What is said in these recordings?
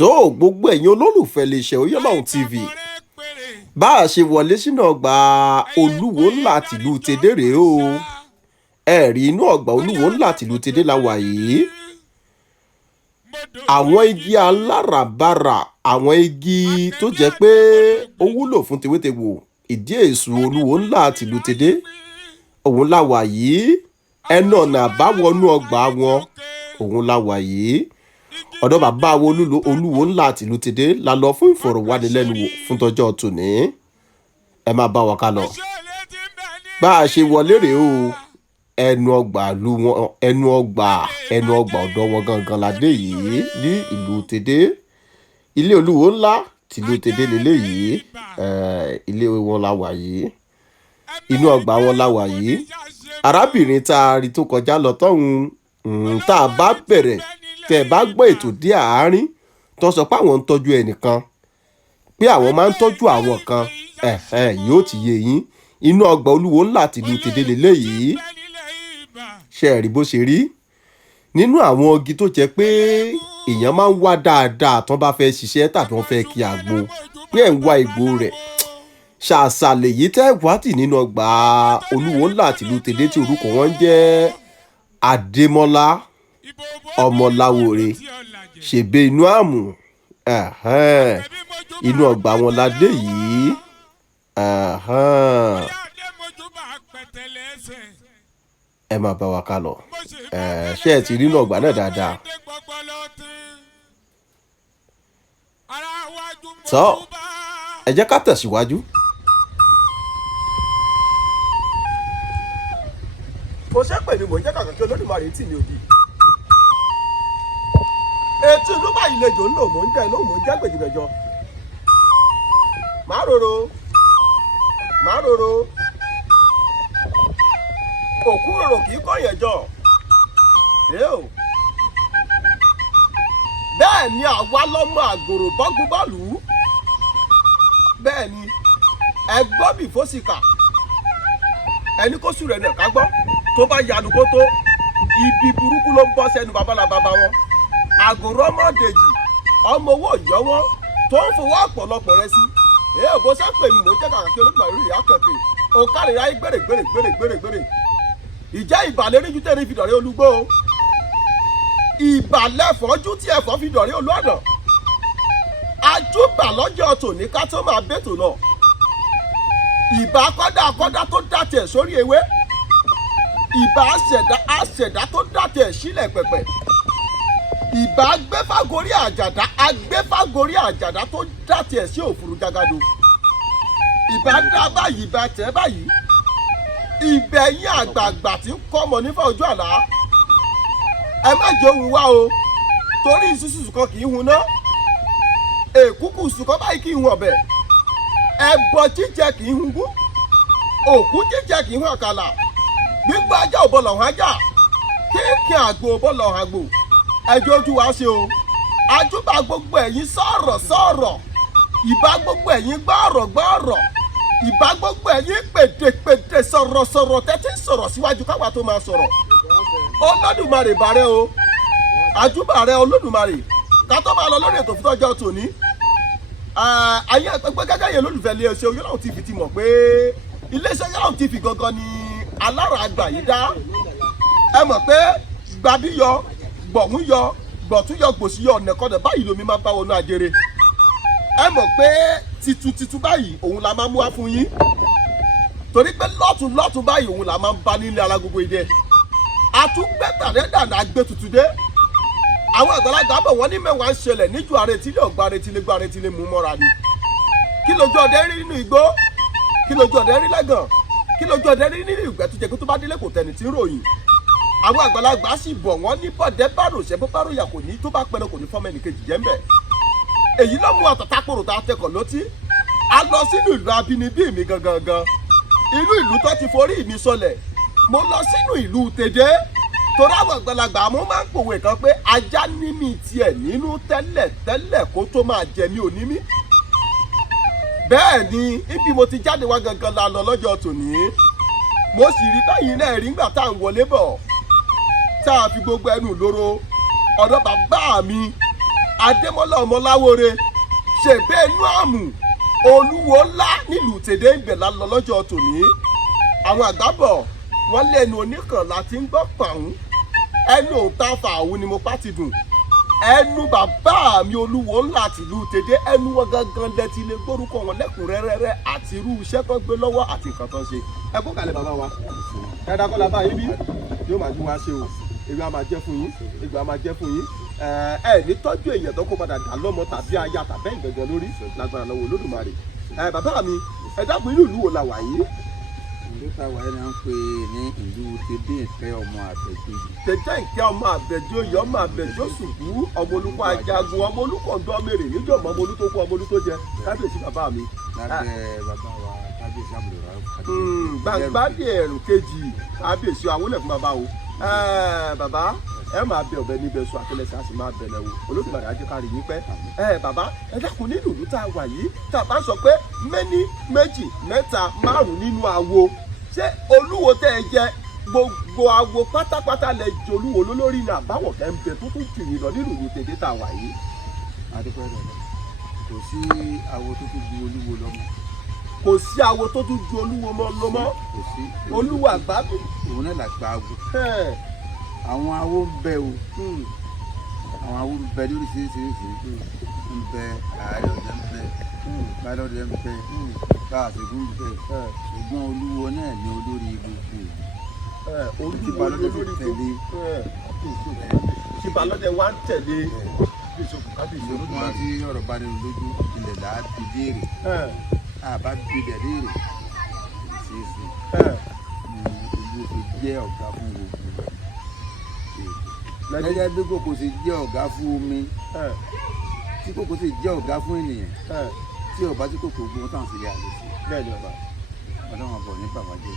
tó gbogbo ẹ̀yin olólùfẹ́ iléeṣẹ́ Oyèlọ́hùn TV bá a ṣe wọlé sínú ọgbà olúwo ńlá tìlú tèdèrè o ẹ̀rí inú ọgbà olúwo ńlá tìlú tèdè la wà yìí. Àwọn igi aláràbarà, àwọn igi tó jẹ́ pé ó wúlò fún tewétegbò ìdí èso olúwo ńlá tìlú tèdè òun la wà yìí. Ẹnu ọ̀nà àbáwọnú ọgbà wọn òun la wà yìí. Ọ̀dọ̀ bàbá wo olúwo ńlá tìlú tèdè la lọ fún ìfọ̀rọ̀wánilẹ́nuwò fún tọjọ́ tòní. Ẹ máa bá wa ká lọ. Bá a ṣe wọlé rèé o, ẹnu ọgbà ọ̀dọ̀ wọn gangan la dé yìí ní ìlú tèdè. Ilé olúwo ńlá tìlú tèdè lélẹ̀ yìí, ilé wọn la wà yìí, inú ọgbà wọn la wà yìí. Arábìnrin tá a rí tó kọjá lọ tọ́hún, tá a bá bẹ̀rẹ̀ tẹ́ ẹ bá gbọ́ ètò dé àárín tó sọ pé àwọn ń tọ́jú ẹnìkan, pé àwọn máa ń tọ́jú àwọn kan, yóò ti yé yín. Inú ọgbà olúwo ńlá tìlú tèdè lélẹ̀ yìí. Ṣé ẹ rí bó ṣe rí? Nínú àwọn igi tó jẹ́ pé èèyàn máa ń wá dáadáa tán bá fẹ́ ṣiṣẹ́ tàbí wọ́n fẹ́ kí àgbo pé ẹ̀ ń wá ìgbò rẹ̀. Ṣàṣàlẹ̀ yìí tẹ́ wádìí nínú ọgbà olúwo ńlá tìlú tèdè tí orúkọ wọn ń jẹ́ Adémọ́lá Ọmọláwòrè ṣèbé inú àmù. Inú ọgbà wọn la dé yìí. Ẹ máa bá wa ká lọ. Ṣé ẹ ti rí inú ọgbà náà dáadáa? Tọ́ ẹ jẹ́ ká tẹ̀síwájú. Mo ṣe pè ní mò ń jẹ́ kàkà kí Olódùmarè tì mí òbí. Ètò ìlú báyìí lejò ń lò mò ń jẹ́ ló mò ń jẹ́ gbèjìgbèjọ. Má rorò. Òkú rorò kì í kọ̀yẹ̀ jọ. Bẹ́ẹ̀ ni àwa lọ́mọ àgbòrò bọ́gun bọ́ọ̀lù. Bẹ́ẹ̀ ni ẹgbọ́n mi fósìkà ẹni kó sùn rẹ̀ ní ẹ̀ka gbọ́ tó bá yanu kó tó ibi burúkú ló ń bọ́ sẹ́nu babalábàbá wọn. Àgòrò ọmọdèjì ọmọ owó ìyọ́ wọn tó ń fowó ọ̀pọ̀lọpọ̀ rẹ sí. Bó ṣe pè mí mò ń jẹ́ kàkà kí Olódùmarè rí àkànkè ó kárí ráyé gbèrè. Ìjẹ́ ìbàlẹ̀ ríjú tẹ̀rí fi dọ̀rẹ́ olúgbó. Ìbàlẹ̀ fọ́jú tí ẹ̀fọ́ fi dọ̀rẹ́ olúọ̀dàn. Ajúbà lọ́jọ́ tòní ká tó máa bẹ́tò lọ. Ìbà akọ́dá tó dàtẹ̀ sórí ewé. Ìbà àṣẹ̀dá tó dàtẹ̀ sílẹ̀ pẹ̀pẹ̀. Ìbà agbẹ́fàgorí àjàdá tó dàtẹ̀ sí òfurufú jágado. Ìbà dá báyìí, ìbà tẹ̀ báyìí. Ìbẹ̀yìn àgbààgbà tí ń kọ́mọ nífà ojú àlá. Ẹ má jẹ́ òun wá o, torí ìsúsùsù kan kì í hun ná. Èkúkú sùkọ́ báyìí kì í hun ọ̀bẹ. Ẹbọ jíjẹ kì í hun gún. Òkú jíjẹ kì í hun àkàlà. Gbígbó ajá ò bọ̀lọ̀ hàn ajá. Kéèké àgbò ò bọ̀lọ̀ hàn àgbò. Ẹjọ́ ojú wa ṣe o. Ajúbà gbogbo ẹ̀yin sọ̀rọ̀. Ìbà gbogbo ẹ̀yin gbọ́rọ̀. Ìbà gbogbo ẹ̀yin pèdèpèdè sọ̀rọ̀ tẹ́tí sọ̀rọ̀ síwájú káwa tó máa sọ̀rọ̀. Olódùmarè bàrẹ́ o. Ajúbà rẹ Olódùmarè. Ká tó máa lọ lórí ètò fún ọjọ́ tòní. Ayé ẹgbẹ́ gẹ́gẹ́ yẹn lólùfẹ́ iléeṣẹ́ Oyèlọ́hùn TV ti mọ̀ pé iléeṣẹ́ Oyèlọ́hùn TV gangan ni alára àgbà yìí dá. Ẹ mọ̀ pé gbàbí yọ, gbọ̀hún yọ, gbọ̀tún yọ, gbòsí yọ, ọ̀nẹ̀kọ́nẹ̀ báyìí lomi máa ń bá wọnú ajere. Ẹ mọ̀ pé titu báyìí òun la máa mú wá fún yín. Torí pé lọ́tún báyìí òun la máa ń bá nílé alágogo idẹ. Àtúgbẹ́tàrẹ́dànà àgbẹ̀ tutù dé. Àwọn àgbàlagbà bọ̀ wọ́n ní mẹ́wàá ń ṣẹlẹ̀ níjú àrètílé ọ̀gbà àrètílé mú mọ́ra ni. Kí lójú ọdẹ rí nínú igbó? Kí lójú ọdẹ rí lẹ́gàn? Kí lójú ọdẹ rí nínú ìgbẹ́ tó jẹ́ pé tó bá délé kò tẹ̀nì tí ń ròyìn? Àwọn àgbàlagbà sì bọ̀ wọ́n ní bọ̀dẹ́ báròṣẹ́ bó báròyà kò ní tó bá pẹ́rẹ́ kò ní fọ́mọ ẹnìkejì jẹ́ ń bẹ̀. Èyí ló mú àtàtàkùrù tá a tẹkọ̀ lọ́tí. A lọ sínú ìlú abínibí mi gangan. Ìlú tó ti forí mi sọlẹ̀. Mo lọ sínú ìlú Tèdè. Torí àwọn àgbàlagbà mo máa ń pòwe kan pé ajá ní mi tiẹ̀ nínú tẹ́lẹ̀ kó tó máa jẹ mí ò ní mí. Bẹ́ẹ̀ ni ibi mo ti jáde wá gangan la lọ lọ́jọ́ tòní. Mo sì rí báyìí náà rí nígbà tá à ń wọlé bọ̀. Tá a fi gbogbo ẹnu lóró ọ̀dọ̀ bàbá mi Adémọ́lá Ọmọláwore ṣèbẹ́ inú àmù olúwo ńlá nílùú tèdè ìgbẹ̀lá lọ lọ́jọ́ tòní. Àwọn àgbàbọ̀ wọ́n lẹ́nu oníkan láti ń gbọ́ pàún ẹnu òun tá a fà òun ni mo bá ti dùn. Ẹnu bàbá mi olúwo ńlá tìlú tèdè ẹnu wọn gangan lẹ́tí lè gbórúkọ wọn lẹ́kùnrẹ́rẹ́rẹ́ àti irú iṣẹ́ tó gbé lọ́wọ́ àti nǹkan tó ń ṣe. Ẹ kó kalẹ̀ bàbá wa ẹ̀dá kọ́lá bá yín bí yóò máa ju wa ṣe o èmi á máa jẹ́ fún yín ìgbà á máa jẹ́ fún yín ẹ ní tọ́jú èèyàn tó kó padà dà lọ́mọ tàbí aya tàbí ìgbẹ̀gbẹ̀ lórí lágbára lọ́wọ́ Olódùmarè. Bàbá mi ẹ dákun inú ìlú wo la wà yìí? ìlú tá a wà yìí náà ń pè ní ìlú tèdè ìfẹ́ ọmọ àbẹ̀jọ́. Tẹ̀jẹ́ ìkẹ́ ọmọ àbẹ̀jọ́ yìí ọmọ àbẹ̀jọ́ sùkú ọmọ olùkọ́ ajagun ọmọ olùkọ́ ńdọ́ mèrè níjọ́ ọmọ olùkọ́ kú ọmọ olùkọ́ jẹ kábíyèsí bàbá mi. lábẹ́ bàbá wa kábíyèsí àbúrò gbàgbádé ẹ̀rùn kejì kábíyèsí àwọlẹ̀ fún bàbá o. Bàbá ẹ máa bẹ ọbẹ níbẹ̀ sọ àtẹlẹsẹ a sì máa bẹ lẹ́wọ̀ Olódùmarè á jẹ́ ká rí yín pẹ́. Bàbá ẹ dákun nínú ìlú tá a wà yìí tá a bá sọ pé méní méjì mẹ́ta márùn nínú awo ṣé olúwo tẹ́ ẹ jẹ gbogbo awo pátápátá lẹ jẹ olúwo lólórí ní àbáwọ̀ kẹ́ ń bẹ tó tún jù yín lọ nínú ìlú tèdè tá a wà yìí. adúpẹ́ rẹ̀ kò sí awo tó tún ju olúwo lọ́mọ. Kò sí awo tó tún ju olúwo lọ́mọ. Kò sí olúwo àgbà mi. òun náà làgbà awo. Àwọn awo ń bẹ o àwọn awo ń bẹ lóríṣiríṣi ń bẹ ààrẹ ọ̀dẹ ń bẹ balọ̀dẹ ń bẹ káàsìkún ń bẹ ṣùgbọ́n olúwo náà ní olórí gbogbo olúwo balọ̀dẹ tẹ̀lé balọ̀dẹ wa ń tẹ̀lé ṣùgbọ́n tí ọ̀rọ̀ bá ní lójú ilẹ̀ là á fi léèrè àbá gbilẹ̀ léèrè ṣeéṣe olúwo fi jẹ́ ọ̀gá fún gbogbo gẹ́gẹ́ bí kòkó ṣe jẹ́ ọ̀gá fún omi tí kòkó ṣe jẹ́ ọ̀gá fún ènìyàn tí ọba tí kòkó gbọ́n tàn sí yà lè ṣe. Bẹ́ẹ̀ ni ọba. Ọlọ́run ọbọ̀ ní bàbá jẹ́.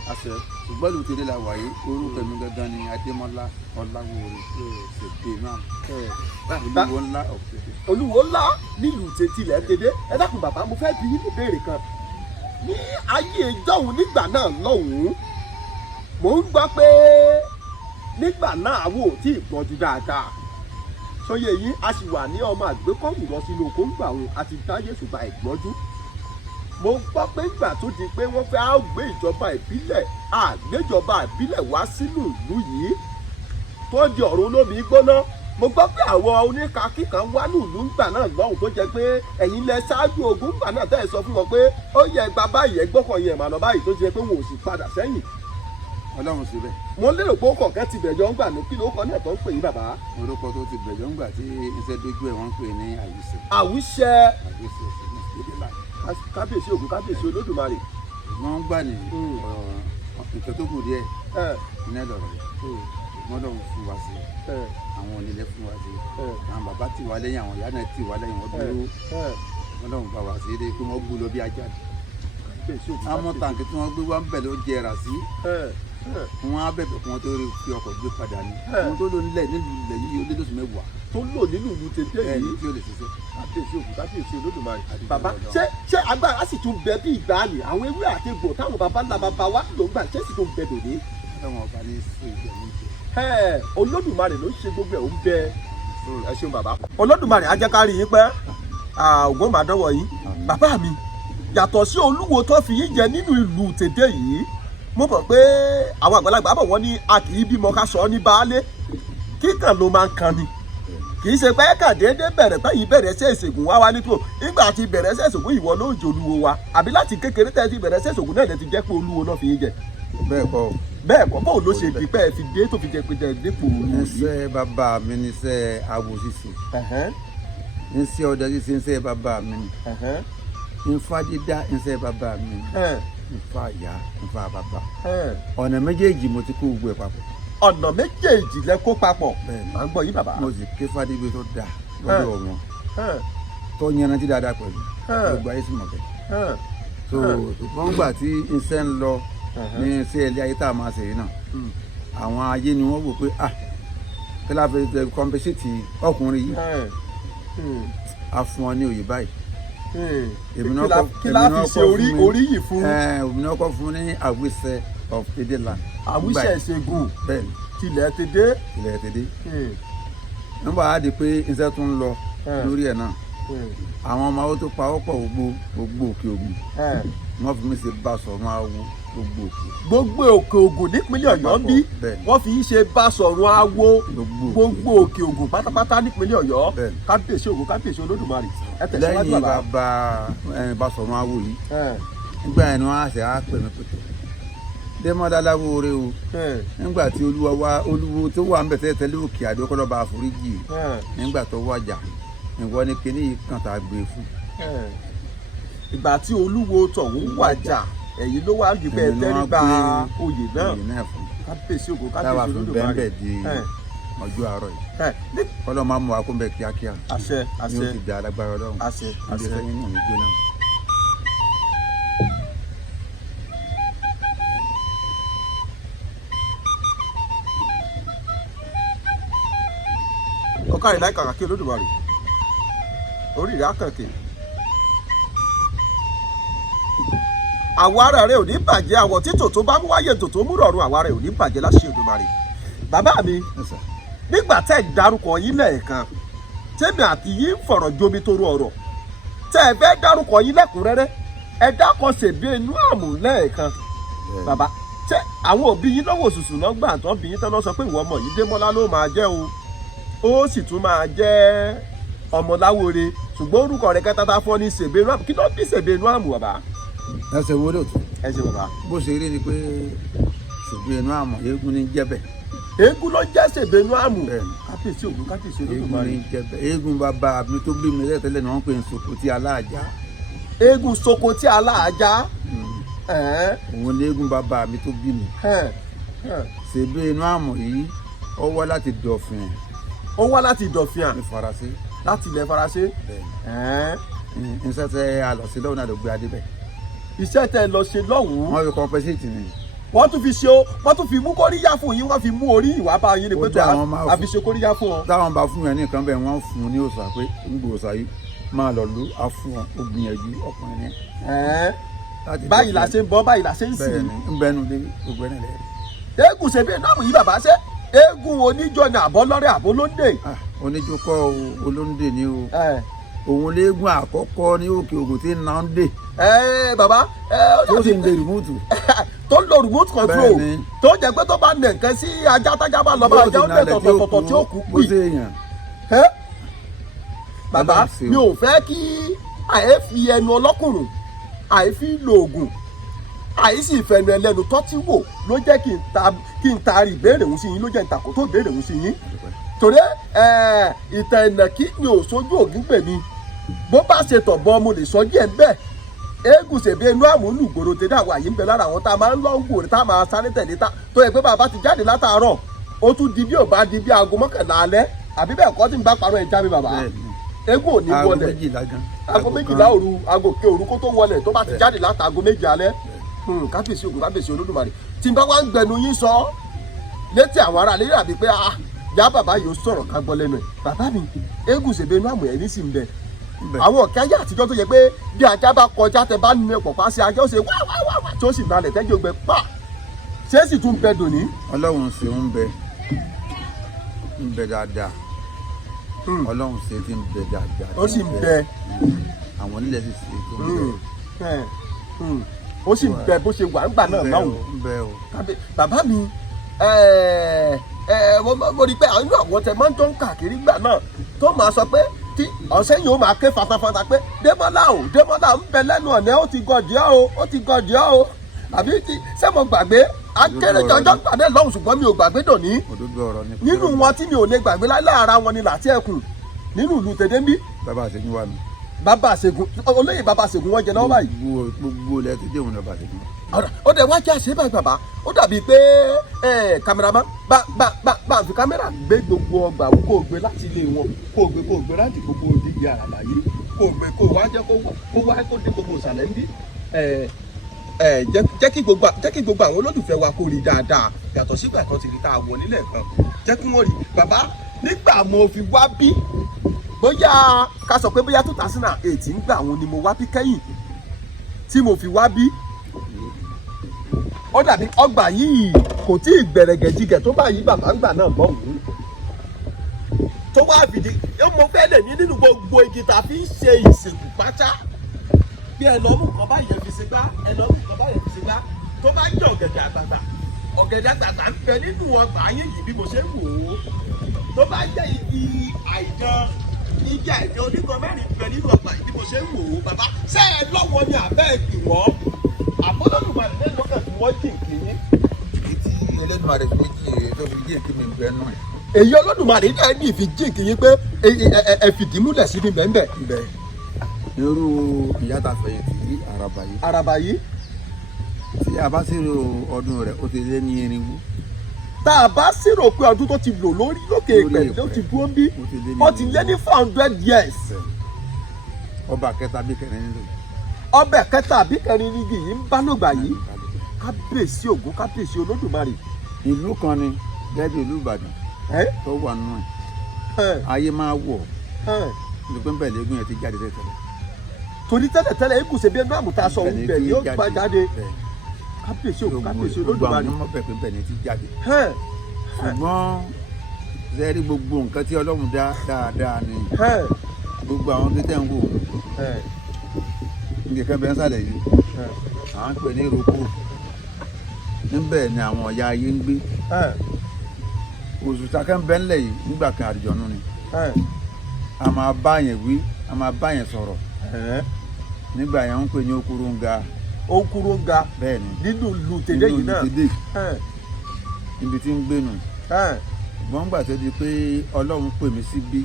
Ṣùgbọ́n ìlú tèdè la wà yìí orúkọ mi gangan ni Adémọ́lá Ọláwore ṣètè náà. Olúwo ńlá ọ̀fẹ́dẹ́. Olúwo ńlá nílùú tilẹ̀ tèdè. Ẹ dákun bàbá mo fẹ́ bi yín ní ìbéèrè kan. Ní ayé ìjọ́hun nígbà náà lọ́hùn-ún mò ń gbọ́ pé nígbà náà àwọn ò tí ì gbọ́njú dáadáa sọyẹ yìí a sì wà ní ọmọ àgbékọ́rù lọ sínú oko ńgbà òun àti dáyé ṣùgbọ́n ìgbọ́njú. Mo gbọ́ pé ìgbà tó di pé wọ́n fẹ́ á gbé ìjọba ìbílẹ̀ àgbéjọba ìbílẹ̀ wá sínú ìlú yìí tó di ọ̀rọ̀ olómi gbóná. Mo gbọ́ pé àwọn oníkakí kan wá ní ìlú ńgbà náà lọ́hùn tó jẹ́ pé ẹ̀yin lẹ ṣáájú ogun ńgbà náà tẹ́ ẹ sọ fún wọn pé ó yẹ gba báyìí ẹ gbọ́kàn yẹn mà lọ báyìí tó jẹ́ pé wọn ò sì padà sẹ́yìn. Ọlọ́run síbẹ̀. Mo lérò pé ó kọ̀ọ̀kan ti bẹ̀jọ́ ńgbà ní kí ló kọ́ náà tó ń pè yín bàbá. Orúkọ tó ti bẹ̀jọ́ ńgbà tí iṣẹ́ dójú ẹ̀ wọ́n ń pè ní àwíṣẹ́. Àwíṣẹ́. Àwíṣẹ́ ìdílé láì. Kábíyèsí Ògún kábíyèsí Olódùmarè. Wọ́n gbà ní nǹkan tó kù díẹ̀ ní ẹ̀dọ̀rọ̀ wọ́n lọ́run fún wa sí àwọn onílẹ̀ fún wa sí àwọn bàbá tì wá lẹ́yìn àwọn ìyá náà tì wá lẹ́yìn wọ́n dúró wọ́n lọ́run bá wa sí ilé pé wọ́n gbó lọ bí ajá. Àwọn tàǹkì tí wọ́n gbé wá ń bẹ̀ ló jẹrà sí wọn á bẹ̀bẹ̀ kí wọ́n tó fi ọkọ̀ gbé padà ní wọn tó lò nílẹ̀ nílùú ilẹ̀ yìí ó lé lóṣù mẹ́wàá. Tó lò nínú ìlú tètè yìí tí ó lè ṣiṣẹ́. Kábíyèsí Ògún kábíyèsí Olódùmarè. Bàbá ṣé agbára sì tún bẹ bí ìgbà ni àwọn ewé àti egbò táwọn bàbá ńlá bàbá wa ló gbà ṣé sì tún bẹ dòní. Ọlọ́run ọba ní sí ìjọ ní ìjọ. Olódùmarè ló ń ṣe gbogbo ẹ̀ ó ń bẹ. Ẹ ṣeun bàbá. Olódùmarè á jẹ́ ká rí yín pẹ́ ògo máa dọ́wọ́ yín. Bàbá mi yàtọ̀ sí olúwo tó fi yín jẹ nínú ìlú tèdè yìí mo mọ̀ pé àwọn àgbàlagbà bọ̀ wọ́n ní a kì í bímọ ká sọ ọ́ ní baálé kíkàn ló máa ń kan ni kì í ṣe pé kàn déédéé bẹ̀rẹ̀ pé yìí bẹ̀rẹ̀ sí ìṣègùn wá nípò nígbà tí bẹ̀rẹ̀ sí ìṣègùn ìwọ ló ń jẹ olúwo wa àbí láti kékeré tẹ́ ti bẹ̀rẹ̀ sí ìṣègùn náà lè ti jẹ́ pé olúwo náà fi yín jẹ. Bẹ́ẹ̀ kọ́ báwo ló ṣe di pé ẹ fi dé tó fi jẹ pé dépò olúwo yìí. iṣẹ́ bàbá mi ni iṣẹ́ awo ṣíṣe iṣẹ́ ọdẹ ṣíṣe iṣẹ́ bàbá mi ni ifá dídá iṣẹ́ bàbá mi ni ifá ìyá ifá bàbá ọ̀nà méjèèjì mo ti kó gbogbo ẹ̀ papọ̀. Ọ̀nà méjèèjì lẹ kó papọ̀ máa ń gbọ́ yín bàbá. Mo sì ké fádébé tó dáa lọ́dọ̀ wọn tó yanrantí dáadáa pẹ̀lú gbogbo ayé sì mọ̀ bẹ́ẹ̀. So ṣùgbọ́n gbà tí iṣẹ́ ń lọ ní iṣẹ́ ilé ayé tá a máa ṣe yìí náà àwọn ayé ni wọ́n wò pé kí la fẹ́ kọ́mpẹ́sìtì ọkùnrin yìí a fún ọ ní òye báyìí. Kí la fi ṣe orí yìí fún. Èmi náà kọ́ fún ní àwíṣẹ́ of tèdè la. Àwíṣẹ́ ìṣègùn bẹ́ẹ̀ni tilẹ̀ tèdè. Nígbà á di pé iṣẹ́ tún ń lọ lórí ẹ̀ náà àwọn ọmọ owó tó pa ọ̀pọ̀ gbogbo òkè ògùn wọ́n fi mí ṣe Basọ̀run awo gbogbo òkè ògùn nípínlẹ̀ Ọ̀yọ́ bí wọ́n fi ṣe Basọ̀run awo gbogbo òkè ògùn pátápátá nípínlẹ̀ Ọ̀yọ́ kábíyèsí ògùn kábíyèsí Olódùmarè ẹ tẹ̀síwájú bàbá. lẹ́yìn bàbá Basọ̀run awo yìí nígbà yẹn ni wọ́n á ṣe á pè mí pẹ̀tẹ́ Démọ́lá Láwóore o nígbà tí olúwo tó wà ń bẹ̀ tẹ́lẹ̀ òkè àdó kọ́ lọ́ba àforíjì nígbà tó wájà ìwọ ni kíní kan tá a gbé fún. ìgbà tí olúwo tọ̀hún wàjà ẹ̀yin ló wá jù bẹ́ẹ̀ tẹ́rígbà oyè náà kábíyèsí ògo kábíyèsí Olódùmarè bẹ́ẹ̀ di ọjọ́ àárọ̀ yìí kọ́lọ́ máa mú wa kó bẹ̀ kíákíá àṣẹ ni ó ti di alágbára Ọlọ́run àṣẹ àṣẹ sẹ́yìn náà ní jóná. ọ̀kàrin láì kàkà kí Olódùmarè orí rẹ̀ àkànkè àwọ̀ ara rẹ̀ ò ní bàjẹ́ àwọ̀ títò tó bá mú wáyé tò tó mú rọrùn àwọ̀ rẹ̀ ò ní bàjẹ́ láṣẹ Olódùmarè. bàbá mi nígbà tẹ́ ẹ̀ dárúkọ yín lẹ́ẹ̀kan tẹ́mi àti yín fọ̀rọ̀ jomi toro ọ̀rọ̀ tẹ́ ẹ fẹ́ dárúkọ yín lẹ́kùnrẹ́rẹ́ ẹ dákọ̀ ṣèbí inú àmù lẹ́ẹ̀kan bàbá tẹ́ àwọn òbí yín lọ́wọ́ òṣùṣù náà gbà tán bí yín tán lọ sọ pé ìwọ ọmọ yìí Démọ́lá ló máa jẹ́ o ó sì tún máa jẹ́ ọmọ Láwóore ṣùgbọ́n orúkọ rẹ̀ kẹta tá fọ́ ní ṣèbí inú àmù kí ló bí ṣèbí inú àmù bàbá. ẹsẹ̀ wo lóòótọ́ ẹ ṣe bàbá. bó ṣe rí ni pé ṣèbí inú àmù eégún ní jẹ́bẹ̀. eégún ló jẹ́ ṣèbí inú àmù kábíyèsí ògùn kábíyèsí Olódùmarè. eégún ní jẹ́bẹ̀ eégún bàbá mi tó bí mi tẹ́lẹ̀ ni wọ́n pè ní Sokoti Aláàjá. eégún Sokoti Aláàjá. òun ni eégún bàbá mi tó bí mi. ṣèbí inú àmù yìí ó wá láti Dọ̀fìn. ó wá láti Dọ̀fìn ní Faransé. láti ilẹ̀ Faransé. iṣẹ́ tẹ a lọ sí lọ́wọ́ náà ló gbé adé bẹ̀. iṣẹ́ tẹ lọ ṣe lọ́hùn-ún. wọ́n fi compensate ni. wọ́n tún fi mú kóríyá fún yín wọ́n fi mú orí ìwà bá yín ni pé tó àfi ṣe kóríyá fún ọ. táwọn bá fún yẹn ní nǹkan bẹ́ẹ̀ wọ́n fún un ní òòsà pé ń gbò òòsà yìí máa lọ lù á fún ọ ó gbìyànjú ọkùnrin yẹn. báyìí la ṣe ń bọ́ báyìí la ṣe ń sìn. bẹ́ẹ̀ ni ń bẹnu dé gbogbo ẹni lẹ́yìn. eégún ṣèbí inú àmù yìí bàbá ṣe eégún oníjọ ni àbọ́lọ́rẹ́ àbólóńdè. oníjó kọ́ olóńdè ni o òun léegun àkọ́kọ́ ní òkè ògùn tí ń na ń dè. bàbá tó sì ń de rìmúùtù. tó ń lo remote control tó jẹ́ pé tó bá nà nǹkan sí ajá tájá bá lọ bá ajá ó lè tọ̀tọ̀tọ̀ tí ó kú pì. bàbá mi ò fẹ́ kí àìfi ẹnu ọlọ́kùnrin àìfi lo oògùn àìsí ìfẹ̀nu ẹlẹ́nu tọ́tí wò ló jẹ́ kí n taari ìbéèrè òun sí yín ló jẹ́ ìtàkùn tó ìbéèrè òun sí yín torí ìtàn ìnàkí ni ò sójú ògùn pè mí bó bá ṣe tọ̀bọ mo lè sọ díẹ̀ bẹ́ẹ̀ eégún ṣèbí inú àmúlù gbòòrò tẹ́lẹ̀ àwọn àyè ń bẹ lára àwọn tá a máa ń lọ ń gbòòrò tá a máa sáré tẹ̀lé tá tó yẹ pé bàbá ti jáde látàárọ̀ ó tún di bí ò bá di bí aago mọ́kànlá alẹ́ àbí bẹ́ẹ̀ kọ́ tí ń bá parọ́ ẹ̀ já mi bàbá eégún ò ní wọlé aago méjìlá òru aago ke òru kó tó wọlé tó bá ti jáde látàgò méje alẹ́ kábíyèsí ògùn kábíyèsí Olódùmarè tí n bá wá ń gbẹnu yín sọ létí àwọn ará lè rà bí pé já bàbá yìí ó sọ̀rọ̀ ká gbọ́ lẹ́nu ẹ̀ bàbá mi eégún ṣèbí inú àmọ̀ ẹ̀ ní sì ń bẹ àwọn ọ̀kẹ́ ayé àtijọ́ tó yẹ pé bí ajá bá kọjá tẹ bá nínú ẹ̀pọ̀ pa sí ajá ó ṣe wá tí ó sì balẹ̀ tẹ́jú gbẹ pa ṣé sì tún bẹ dòní. Ọlọ́run ṣe ń bẹ dáadáa Ọlọ́run ṣe ti ń bẹ dáadáa ó sì ń bẹ àwọn onílẹ̀ sì ṣe tó ń bẹ ó sì ń bẹ bó ṣe wà ńgbà náà láwùn bàbá mi mo rí i pé àwọn àwọn tẹ máa ń tó ń káàkiri gbà náà tó máa sọ pé tí ọ̀sẹ̀ yìí ó máa ké fatafata pé Démọ́lá ń bẹ lẹ́nu ọ̀nà ó ti gọ̀dì ọ́ o àbí tí ṣé mo gbàgbé akéré jọjọ́ gbàdé lọ́hùn ṣùgbọ́n mi ò gbàgbé dòní nínú wọn tí mi ò lè gbàgbé lára wọn ni Lati ẹkùn nínú ìlú tèdéńbí. bàbá àṣegún wà mí. bàbá àṣegún olóyè bàbá àṣegún wọn jẹ náà báyìí. gbogbo ilẹ̀ tó dé òun náà bàbá àṣegún. ó dẹ̀ wá jẹ́ àṣẹ báyìí bàbá ó dàbí pé kámẹ́rámán bá fi kámẹ́rà gbé gbogbo ọgbà kó o gbé láti ilé wọn kó o gbé láti gbogbo òdìgbì àràbà yìí kó o wá jẹ́ kó wá kó dé gbogbo ìsàlẹ̀ níbí jẹ́ kí gbogbo àwọn olólùfẹ́ wa kó rí dáadáa yàtọ̀ sígbà kan ti rí tá a wọ nílẹ̀ kan jẹ́ kí wọ́n rí bàbá nígbà mo fi wá bí bóyá ká sọ pé bóyá 2008 nígbà àwọn ni mo wá bí kẹ́yìn tí mo fi wá bí ó dàbí ọgbà yìí kò tí ì gbẹ̀rẹ̀gẹ̀jigẹ̀ tó bá yí bàbá ńgbà náà bọ̀ wù tó wá fìdí mo fẹ́ lè ní nínú gbogbo igi tá a fi ń ṣe ìsìnkú pátá bí ẹ lọ mú nǹkan báyìí fi ṣe gbá ẹ lọ mú nǹkan báyìí fi ṣe gbá tó bá jẹ́ ọ̀gẹ̀dẹ̀ àgbààgbà ń bẹ nínú ọgbà yín yìí bí mo ṣe ń wò ó tó bá jẹ́ igi àìdán oníkan mẹ́rin bẹ nínú ọgbà yìí bí mo ṣe ń wò ó bàbá ṣé ẹ lọ́wọ́ ni àbẹ́ ẹ gbì wọ́n àbọ́lọ́dúnmarè lẹ́nu ọkàn tí wọ́n jì kìíní. ìtì Olódùmarè fi méjì tó fi jì kí mi bẹ́ẹ̀ náà. èyí Olódùmarè náà ní ìfi jì kìíní pé ẹ fìdí múlẹ̀ síbi bẹ́ẹ̀ bẹ́ẹ̀. irú ìyá ta fẹ̀yìntì àràbà yìí tí a bá ṣírò ọdún rẹ̀ ó ti lé ní irinwó. tá a bá ṣírò pé ọdún tó ti lò lórí lókè ìpẹ̀ tó ti dúró bí ó ti lé ní 400 years. ọba kẹta bí kẹrin nílò. ọbẹ̀ kẹta àbí kẹrin nígi yìí ń bá lògbà yìí kábíyèsí Ògún kábíyèsí Olódùmarè. ìlú kan ni gẹ́gẹ́ ìlú Ìbàdàn tó wà nínú ẹ̀ ayé máa wọ̀ ìdúpẹ́ lẹ́gùn yẹn ti jáde tẹ́lẹ̀. torí tẹ́lẹ̀ ikú ṣe bí ẹnu àmúta sọ òun bẹ̀ yóò gbá jáde kábíyèsí Ògún kábíyèsí Olódùmarè. gbogbo àwọn ọmọ bẹ̀rẹ̀ bẹ̀rẹ̀ ti jáde. ṣùgbọ́n sẹ́rí gbogbo nǹkan tí Ọlọ́run dá dáadáa ni gbogbo àwọn tó tẹ̀ ń wò nǹkan bẹ́ẹ̀ sálẹ̀ yìí à ń pè ní roko níbẹ̀ ni àwọn ọ̀yà ayé ń gbé òṣùṣà kan bẹ́ẹ̀ ńlẹ̀ yìí nígbà kan àdìjọ́nú ni a máa bá yẹn wí a máa bá yẹn sọ̀rọ̀ nígbà yẹn ń pè ní Okuronga bẹ́ẹ̀ ni nínú ìlú tèdè yìí náà ibi tí ń gbé nù ṣùgbọ́n gbà tó di pé Ọlọ́run pè mí síbí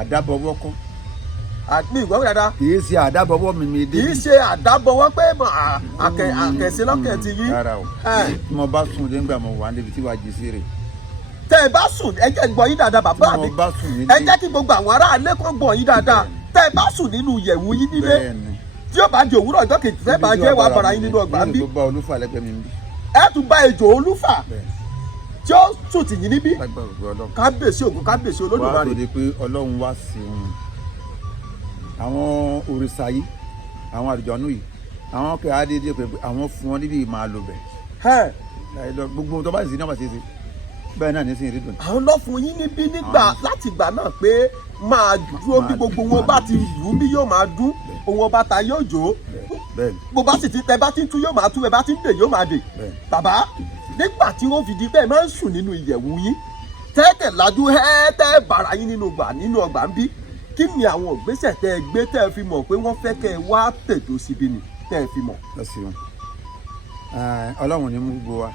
àdábọ̀wọ́ kọ́ àmì ìgbọ́ dáadáa. kì í ṣe àdábọ̀wọ́ mi dé. kì í ṣe àdábọ̀wọ́ pé àkẹ́sí lọ́kẹ́ ti yí. rárá o tí mo bá sùn nígbà mo wà níbi tí wàá jí sí rè. tẹ ẹ bá sùn ẹ jẹ́ gbọ́ yín dáadáa bàbá mi ẹ jẹ́ kí gbogbo àwọn ará ilé kan gbọ́ yín dáadáa tẹ ẹ bá sùn nínú ìyẹ̀wù yín nílé tí ó bá di òwúrọ̀ ọjọ́ kejì fẹ́ bá jẹ́ wàá bọ̀ra yín nínú ọgbà ń bí. ẹ tún bá ejò olúfà tí ó sùn tì yín níbí. kábíyèsí Ògún kábíyèsí Olódùmarè. wàá tó di pé Ọlọ́run wá sí wọn àwọn òrìṣà yìí àwọn àdìjọ́nú yìí àwọn kẹ́ adédé pé àwọn fún wọn níbi máa lò bẹ̀. gbogbo tó bá sì sí náà bá ṣe é ṣe bẹ́ẹ̀ náà ní sí ìrídò. àwọn lọ fún yín níbí nígbà láti ìgbà náà pé máa dúró bí gbogbo wọn bá ti lù ú bí yóò máa dún òun ọba ta yóò jó bó bá sì ti tẹ bá ti ń tú yóò máa tú ẹ bá ti ń dè yóò máa dè. bàbá nígbà tí wọ́n fi di pé ẹ máa ń sùn nínú ìyẹ̀wù yín tẹ́tẹ̀ lajú tẹ́ bàrà yín nínú ọgbà ń bí kí ni àwọn ògbésẹ̀ tẹ́ ẹ gbé tẹ́ ẹ fi mọ̀ pé wọ́n fẹ́ kẹ́ ẹ wá tètò síbi ni tẹ́ ẹ fi mọ̀. Ọlọ́run ni mú gbogbo wa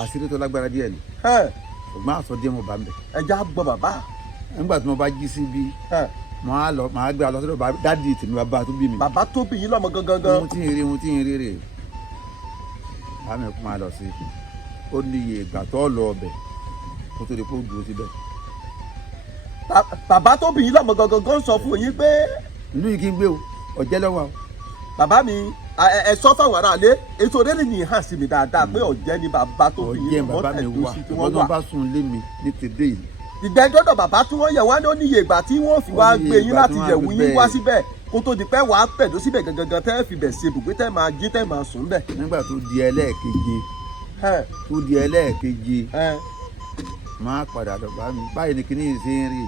àṣírí tó lágbára díẹ̀ ni ṣùgbọ́n àṣọ díẹ̀ mo bá ń bẹ̀. ẹ já gbọ́ bàbá. nígbà tí mo bá jí síbi màá gbé alọ sọ́dọ̀ dádì tèmi bàbá tó bí mi. bàbá tó bí yín lọ́mọ gangan. mo ti ń rí rè bá mi kú máa lọ sí ó ní iye ìgbà tó lọ ọbẹ̀ kó tó di kó dúró síbẹ̀. bàbá tó bí yín lọ́mọ gangan sọ fún yín pé. ìlú yìí kí n gbé o ọ̀jẹ́ lọ́wọ́ o. bàbá mi ẹ sọ fáwọn aráalé ètò òde nìyí hàn sí mi dáadáa pé ọ̀jẹ́ ni bàbá tó bí yín lọ́mọ tẹ̀dó sí tí wọ́n wà. ọ̀jẹ́ bá sùn lé mi ní tèdè yìí. ìgbẹ́jọ́dọ̀ bàbá tí wọ́n yẹ wá ní ó níye ìgbà tí wọ́n fi wá gbé yín láti yẹ̀wù yín wá síbẹ̀ kó tó di pé wàá tẹ̀dó síbẹ̀ gangan tẹ́ fi bẹ̀ ṣe ibùgbé tẹ́ máa jí tẹ́ máa sùn bẹ̀. nígbà tó di ẹlẹ́ẹ̀keje máa padà lọ bá mi báyìí ni kíní yìí ṣe ń rí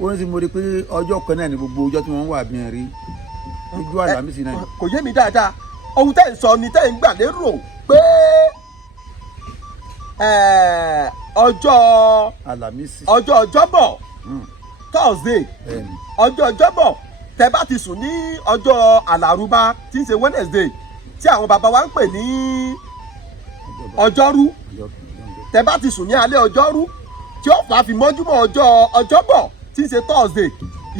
ó ní sí mo rí pé ọjọ́ kan náà ni gbogbo ọjọ́ tí wọ́n wà bí n rí ojú àlámísì náà. kò yé mi dáadáa ohun tẹ́ ń sọ ni tẹ́ ń gbà lérò pé ọjọ́ ọjọ́bọ̀ Thursday ọjọ́ ọjọ́bọ̀ tẹ́ bá ti sùn ní ọjọ́ àlàrúbá tí ń ṣe Wednesday tí àwọn bàbá wa ń pè ní ọjọ́rú tẹ́ bá ti sùn ní alẹ́ ọjọ́rú tí ó fà á fi mọ́júmọ́ ọjọ́ ọjọ́bọ̀ tí ń ṣe Thursday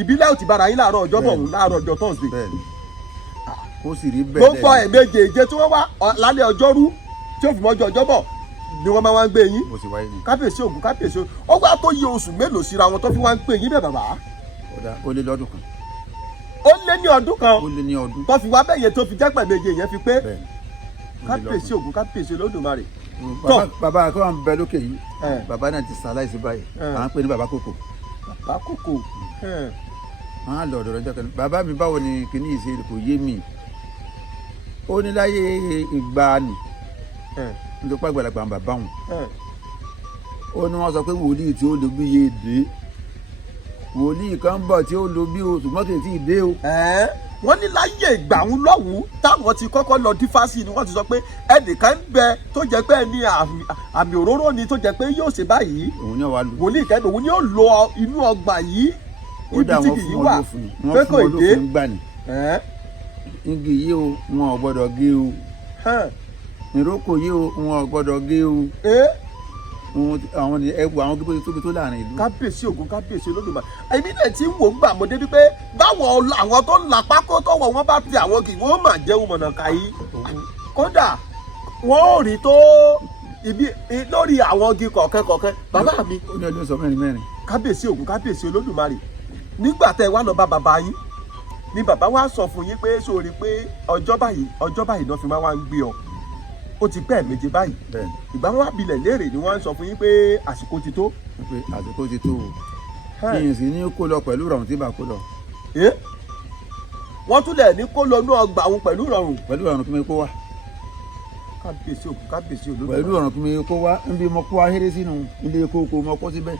ìbílẹ̀ ò ti bára yín láàárọ̀ ọjọ́bọ̀ òun láàárọ̀ ọjọ́ Thursday. ó sì rí bẹ́ẹ̀ gbogbo ẹ̀ẹ̀mejèèje tí wọ́n wá lálẹ́ ọjọ́rú tí ó fi mọ́jọ́ ọjọ́bọ̀ ni wọ́n máa ń gbé yín. kábíyèsí Ògún kábíyèsí ó wá tó yẹ oṣù mélòó síra wọn tó fi wá ń pè yín bẹ́ẹ̀ bàbá. ó lé lọ́dún kan. ó lé ní ọdún kan. ó lé ní ọdún. tó fi wá bẹ́ẹ̀ yẹn tó fi jẹ́pẹ̀ méje yẹn fi pé kábíyèsí Ògún kábíyèsí Olódùmarè. bàbá akọ́ àwọn bẹ lókè yìí bàbá náà ti ṣaláìsí báyìí à ń pè ní bàbá kòkò. bàbá kòkò. wọ́n á lọ ọ̀dọ̀ ọjọ́ kan bàbá mi báwo ni kíní ìṣe kò yé mi ó ní láyé ìgbàanì nítorí pé àgbàlagbà ń bàbá wọn ó ní wọ́n sọ pé wòlíì tí ó lè bí yé dé wòlíì kan bọ̀ tí ó lo bí o ṣùgbọ́n kì í tí ì dé o. wọ́n ní láyé ìgbà ń lọ́wọ́ táwọn ti kọ́kọ́ lọ dífásì ni wọ́n ti sọ pé ẹnìkan ń bẹ tó jẹ́ pé ẹni àmì òróró ni tó jẹ́ pé yóò ṣe báyìí. òun ni wàá lò. wòlíì kẹ́mi òun ni yóò lo inú ọgbà yìí ibi tí kì í wà pé kò dé. igi yìí o wọn ò gbọ́dọ̀ gé o ìrókò yìí o wọn ò gbọ́dọ̀ gé o àwọn ni ẹwù àwọn gbogbo tóbi tó láàrin ìlú. kábíyèsí ògún kábíyèsí olódùmarè èmi náà ti ń wò ń gbà mọ́ débi pé báwọn àwọn tó ń la pákó tọwọ́ wọn bá ti àwọn kì wọ́n mà jẹun mọ̀nà káyí kódà wọ́n ò rí tó ibi lórí àwọn igi kọ̀ọ̀kan bàbá mi. ó ní ọdún sọ mẹ́rin. kábíyèsí ògún kábíyèsí olódùmarè nígbà tẹ́ wá lọ bá bàbá yín ni bàbá wa sọ fún yín pé sórí pé ọjọ́ báyìí náà fi máa wá ń gbé ọ ó ti pẹ́ méje báyìí ìgbà wọn wá bilẹ̀ léèrè ni wọ́n sọ fún yín pé àsìkò ti tó. pé àsìkò ti tó o yìnyín sì ní kó lọ pẹ̀lú ìrọ̀rùn tí bá kó lọ. wọ́n tún lẹ̀ ní kó lọ ní ọgbà òun pẹ̀lú ìrọ̀rùn. pẹ̀lú ìrọ̀rùn kí mi kó wá. kábíyèsí òkú kábíyèsí olódò. pẹ̀lú ìrọ̀rùn kí mi kó wá níbi mo kó ahéré sínú ilé kókó mo kó síbẹ̀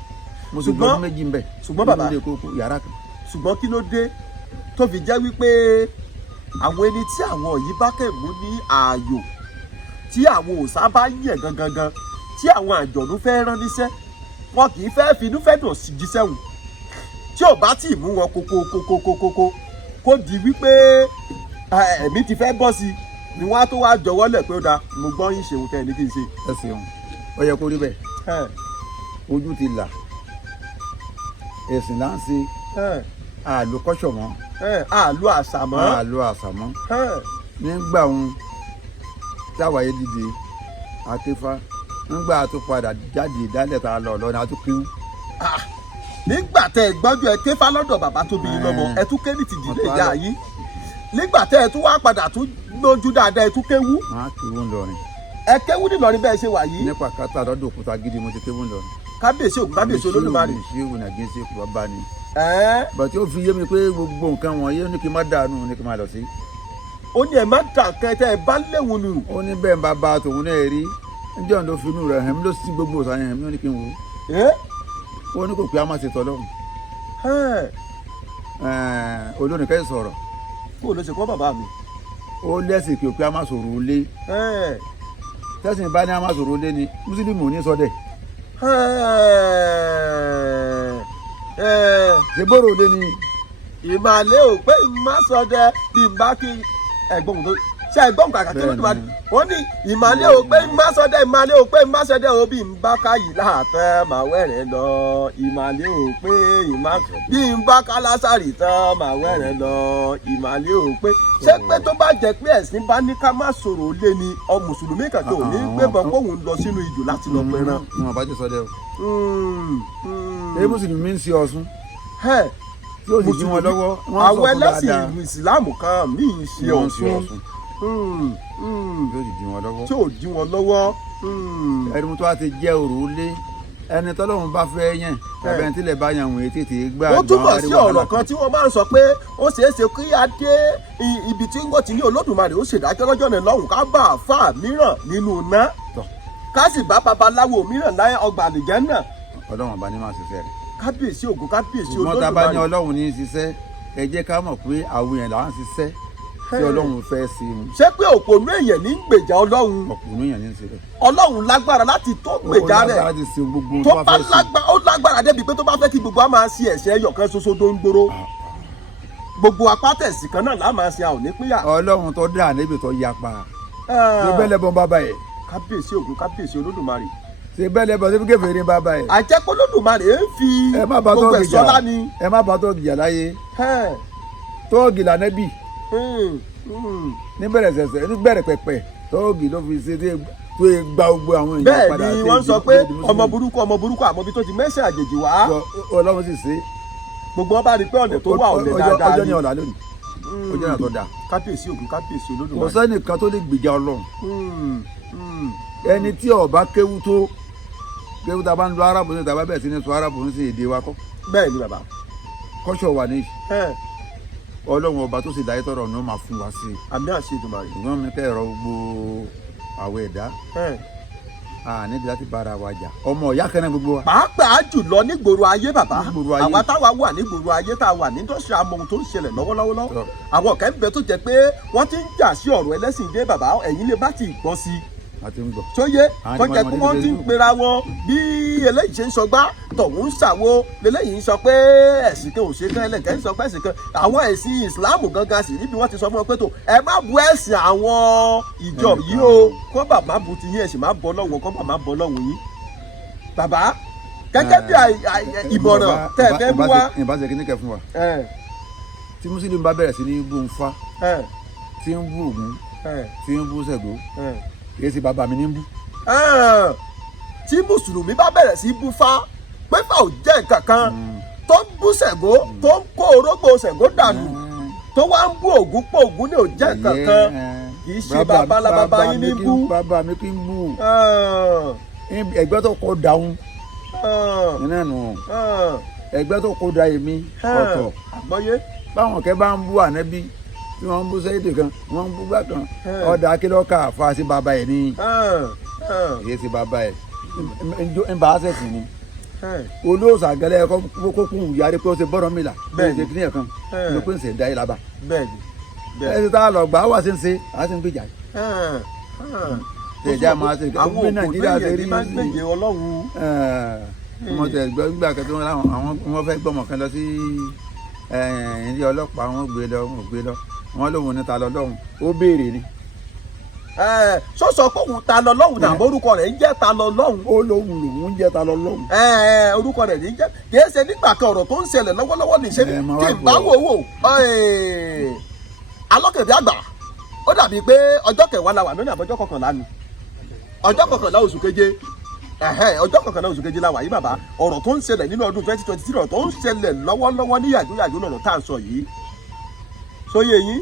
mo sì gbọ́dún méjì ń bẹ̀. ṣùgbọ́n bàbá ilé kókó yàrá kan. ṣùgbọ́n kí ló dé tó fi jẹ́ wípé àwọn ẹni tí àwọn yìí bá kẹ̀ mú ní ààyò tí àwọn òòṣà bá yẹ̀ gangan tí àwọn àjọ̀nú fẹ́ rán níṣẹ́ wọn kì í fẹ́ finú fẹ́ dùn sí jíṣẹ́ wọn tí ò bá tì mú wọn kókó kó di wípé ẹ̀mí ti fẹ́ bọ́ sí ni wọ́n á tó wá jọ̀wọ́ lẹ̀ pé ó dáa mo gbọ́ yín ṣeun tẹ́ ẹ ní kí n ṣe. ẹ ṣeun ó yẹ kó rí bẹ́ẹ̀ ojú ti là ẹ̀sìn là ń ṣe àlò kọ́ṣọ̀ mọ́ àlò àṣà mọ́ nígbà wọn táwàyé dìde akéfá nígbà tó padà jáde ìdálẹ̀ tá a lọ lọ́nà a tún kéwú. nígbà tẹ ẹ gbọ́njú ẹ kéfá lọ́dọ̀ bàbá tó bí lọ́mọ ẹ tún kéwì ti dìde ìyá yín nígbà tẹ ẹ tún wá padà tún lójú dáadáa ẹ tún kéwú. máa kéwú ńlọrin. ẹ kéwú nílọrin bẹ́ẹ̀ ṣe wà yìí. nípa kátà lọ́dọ̀ òkúta gidi mo ti kéwú ńlọrin. kábíyèsí òkú kábíyèsí olódùmarè. ìṣirò nàgé ṣe kú bàbá ni. bàtí ó fi yé mi pé gbogbo nǹkan wọ̀nyí ó ní kí n má dànù ní kí n má lọ sí. ó ní ẹ má dà kẹtẹ ẹ bá léwu nù. ó ní bẹ́ẹ̀ bá ba tòun náà rí njẹ́ òun ló fi inú rẹ̀ hẹ̀mí ló sí gbogbo ọ̀sán yẹn hẹ̀mí ó ní kí n wò ó. ó ní kò pé a máa ṣe tọ́lọ́run. olórin kẹ́ sọ̀rọ̀. kó o lọ ṣe kọ́ bàbá mi. ó lẹ́sìn kí o pé a máa sọ̀rọ̀ olé. tẹ́sìn bá ní a máa sọ̀rọ̀ olé ni mùsùlùmí ò ní sọ dẹ̀. ṣe bóró olé ni. ìmàlẹ́ ò pé ìmásọdẹ bí n bá kí ẹ̀gbọ́n tó ṣe ẹ̀gbọ́n kàkà kí ló dùn wá ní. wọ́n ní ìmàlẹ́ ò pé ìmásọdẹ ìmàlẹ́ ò pé ìmásọdẹ ò bí n bá káyì láàtẹ́ màá wẹ̀rẹ̀ lọ ìmàlẹ́ ò pé bí n bá ká lásàrì tán màá wẹ̀rẹ̀ lọ ìmàlẹ́ ò pé ṣé pé tó bá jẹ́ pé ẹ̀sìn bá ní ká má sọ̀rọ̀ lé ni ọ mùsùlùmí kankan ò ní gbébọn kóun lọ sínú ìjò láti lọ pẹran. wọn bá ti sọ dẹ o. èyí mùsùlùmí ń ṣe Ọ̀ṣun tí ó sì dí wọn lọ́wọ́ wọ́n sọ fún dáadáa. àwọn ẹlẹ́sìn ìsìláàmù kan míì ṣe Ọ̀ṣun tí ó sì dí wọn lọ́wọ́. tí ò dí wọn lọ́wọ́. ẹni tó wá ti jẹ́ òrò lé ẹni tọ́lọ́run bá fẹ́ yẹn tàbí ẹni tílẹ̀ bá yan òun tètè gbà. ó túbọ̀ sí ọ̀rọ̀ kan tí wọ́n máa ń sọ pé ó ṣeé ṣe kí á dé ibi tí wọ́n ti ní Olódùmarè ó ṣèdájọ́ lọ́jọ́ náà lọ́hùn ká bá àáfàá mìíràn nínú iná ká sì bá babaláwo mìíràn láyé ọgbà àlùjẹ́ náà. Ọlọ́run bá ní máa ṣiṣẹ́ rẹ̀. kábíyèsí ògún kábíyèsí Olódùmarè. ṣùgbọ́n tá a bá ní Ọlọ́run ní í ṣiṣẹ́ ẹ jẹ́ ká mọ̀ pé àwọn èèyàn là ń ṣiṣẹ́ tí Ọlọ́run fẹ́ sí i. ṣé pé òpònú èèyàn ní gbèjà Ọlọ́run. òpònú èèyàn ní í ṣe bẹ́ẹ̀. Ọlọ́run lágbára láti tó gbèjà rẹ̀ tó bá ó lágbára débi pé tó bá fẹ́ kí gbogbo a máa ṣe ẹ̀ṣẹ̀ ẹyọ kan ṣoṣo tó ń gbóró gbogbo apátẹ̀sì kan náà lá máa ṣe àwọn nípìnyà. Ọlọ́run tó dá níbi tó yapa ṣe bẹ́ẹ̀ lẹ́bọn bàbá ẹ̀. kábíyèsí ògún kábíyèsí Olódùmarè. ṣe bẹ́ẹ̀ lẹ́bọn tó fi kéfèé ní bàbá ẹ̀. àjẹpọ̀ Olódùmarè ń fi gbogbo ẹ̀ sọ́lá ni. ẹ má bá tọ́ọ̀gì jà láyé tọ́ọ̀gì lànẹ́bì níbẹ̀rẹ̀ sẹ̀sẹ̀ níbẹ̀rẹ̀ pẹ̀pẹ̀ tọ́ọ̀gì ló fi ṣe tó gba gbogbo àwọn èèyàn padà. bẹ́ẹ̀ ni wọ́n sọ pé ọmọ burúkú àmọ́ bí tó ti mẹ́sẹ̀ àjèjì wá. Ọlọ́run sì ṣe. gbogbo wọn bá rí pé ọ̀nà tó wà ọ̀nà dáadáa ni. ọjọ́ ní ọ̀la lónìí ọjọ́ náà tó dáa. kábíyèsí ògún kábíyèsí Olódùmarè. kò sẹ́nìkan tó lè gbèjà Ọlọ́run. ẹni tí ó bá kéwú tó kéwú tá a bá ń lo Árábù ní tàbá bẹ́ẹ̀ sí ní sọ Árábù ní sí èdè wa kọ́. bẹ́ẹ̀ ni bàbá. kọ́ṣọ̀ wà ní Ọlọ́run ọba tó sì dáyé tọrọ ní ó máa fún wa sí i. àmì àṣẹ Èdùmàrè. ṣùgbọ́n mi kẹ́ ẹ̀rọ gbogbo àwọ̀ ẹ̀dá níbi láti bára wa jà ọmọ ìyá kan náà gbogbo wa. pàápàá jùlọ nígboro ayé bàbá àwa táwa wà nígboro ayé tá a wà ní tó ṣe àmọ́ ohun tó ń ṣẹlẹ̀ lọ́wọ́lọ́wọ́ àwọn kan bẹ tó jẹ́ pé wọ́n ti ń jà sí ọ̀rọ̀ ẹlẹ́sìn dé bàbá ẹ̀yin lè bá ti gbọ́ sí i sóye tó jẹ́ pé wọ́n ti ń pera wọn bí eléyìí ṣe ń sọgbá tọ̀hún ń ṣàwo eléyìí ń sọ pé ẹ̀sìn kan ò ṣe kan ẹlẹ́kẹ́ ń sọ pé ẹ̀sìn kan àwọn ẹ̀sìn ìsìláàmù gangan sì níbi wọ́n ti sọ fún wọn pé tó ẹ má bu ẹ̀sìn àwọn ìjọ yìí o kó bàbá bu ti yín ẹ̀sìn má bọ́ lọ́wọ́ kó bàbá bọ́ lọ́wọ́ yín bàbá gẹ́gẹ́ bí ìmọ̀ràn tẹ́ ẹ fẹ́ mú wá. ìbáṣe kí ní kẹ fún wa tí mùsùlùmí bá bẹ̀rẹ̀ sí ní bú Ifá tí ń bú Ògún tí ń bú Ṣàngó kì í ṣe bàbá mi ní bú. tí mùsùlùmí bá bẹ̀rẹ̀ sí bú Fá pé Fá ò jẹ́ nǹkan kan tó ń bú Ṣàngó tó ń kó orógbó Ṣàngó dànù tó wá ń bú Ògún pé Ògún ní ò jẹ́ nǹkan kan kì í ṣe bàbá yín ní bú. bàbá mi kì í bú ẹgbẹ́ tó kọ́ dáhùn iná nù ẹgbẹ́ tó kó da èmi ọ̀tọ̀ báwọn kẹ́ bá ń bú ànábì tí wọ́n ń bú sẹ́yìdì kan wọ́n ń bú gbà kan ọ̀dà akílọ́kà fa sí bàbá ẹ̀ ní èyí sí bàbá ẹ̀ ń bá àṣẹ̀sì ni olóòsà gẹ́lẹ́ kókùn yàrá pé ó ṣe bọ́dọ̀ mìlá bẹ́ẹ̀ ṣe kíníyàn kan ló pé ń ṣe dá yìí lába ẹ̀ ṣe tá a lọ gbà á wà sí ń ṣe á sì ń gbèjà tẹ̀já máa ṣe àwọn òkú lẹ́yìn ní máa ń gbèjè Ọlọ́run. ọmọ tẹ gbọ́ nígbà kan tó wọ́n fẹ́ gbọ́mọ kan lọ sí ilé ọlọ́pàá wọn gbé lọ wọn lóun ní ta lọ lọ́hùn ó béèrè ni. sọ́sọ́ pé òun ta lọ lọ́hùn náà orúkọ rẹ̀ ń jẹ́ ta lọ lọ́hùn. ó lóun lòun ń jẹ́ ta lọ lọ́hùn. orúkọ rẹ̀ ń jẹ́ kì í ṣe nígbà kan ọ̀rọ̀ tó ń ṣẹlẹ̀ lọ́wọ́lọ́wọ́ ní ṣe kí n bá wò alọ́kẹ̀bí àgbà ó dàbí pé ọjọ́ kẹwàá la wà lónìí àbọ̀jọ́ kọkànlá ni ọjọ́ kọkànlá oṣù keje ọjọ́ kọkànlá oṣù keje la wà yìí bàbá ọ̀rọ̀ tó ń ṣẹlẹ̀ nínú ọdún 2023 ọ̀rọ̀ tó ń ṣẹlẹ̀ lọ́wọ́lọ́wọ́ ní yàjóyàjó lọ́rọ̀ tá à ń sọ yìí sóyè yín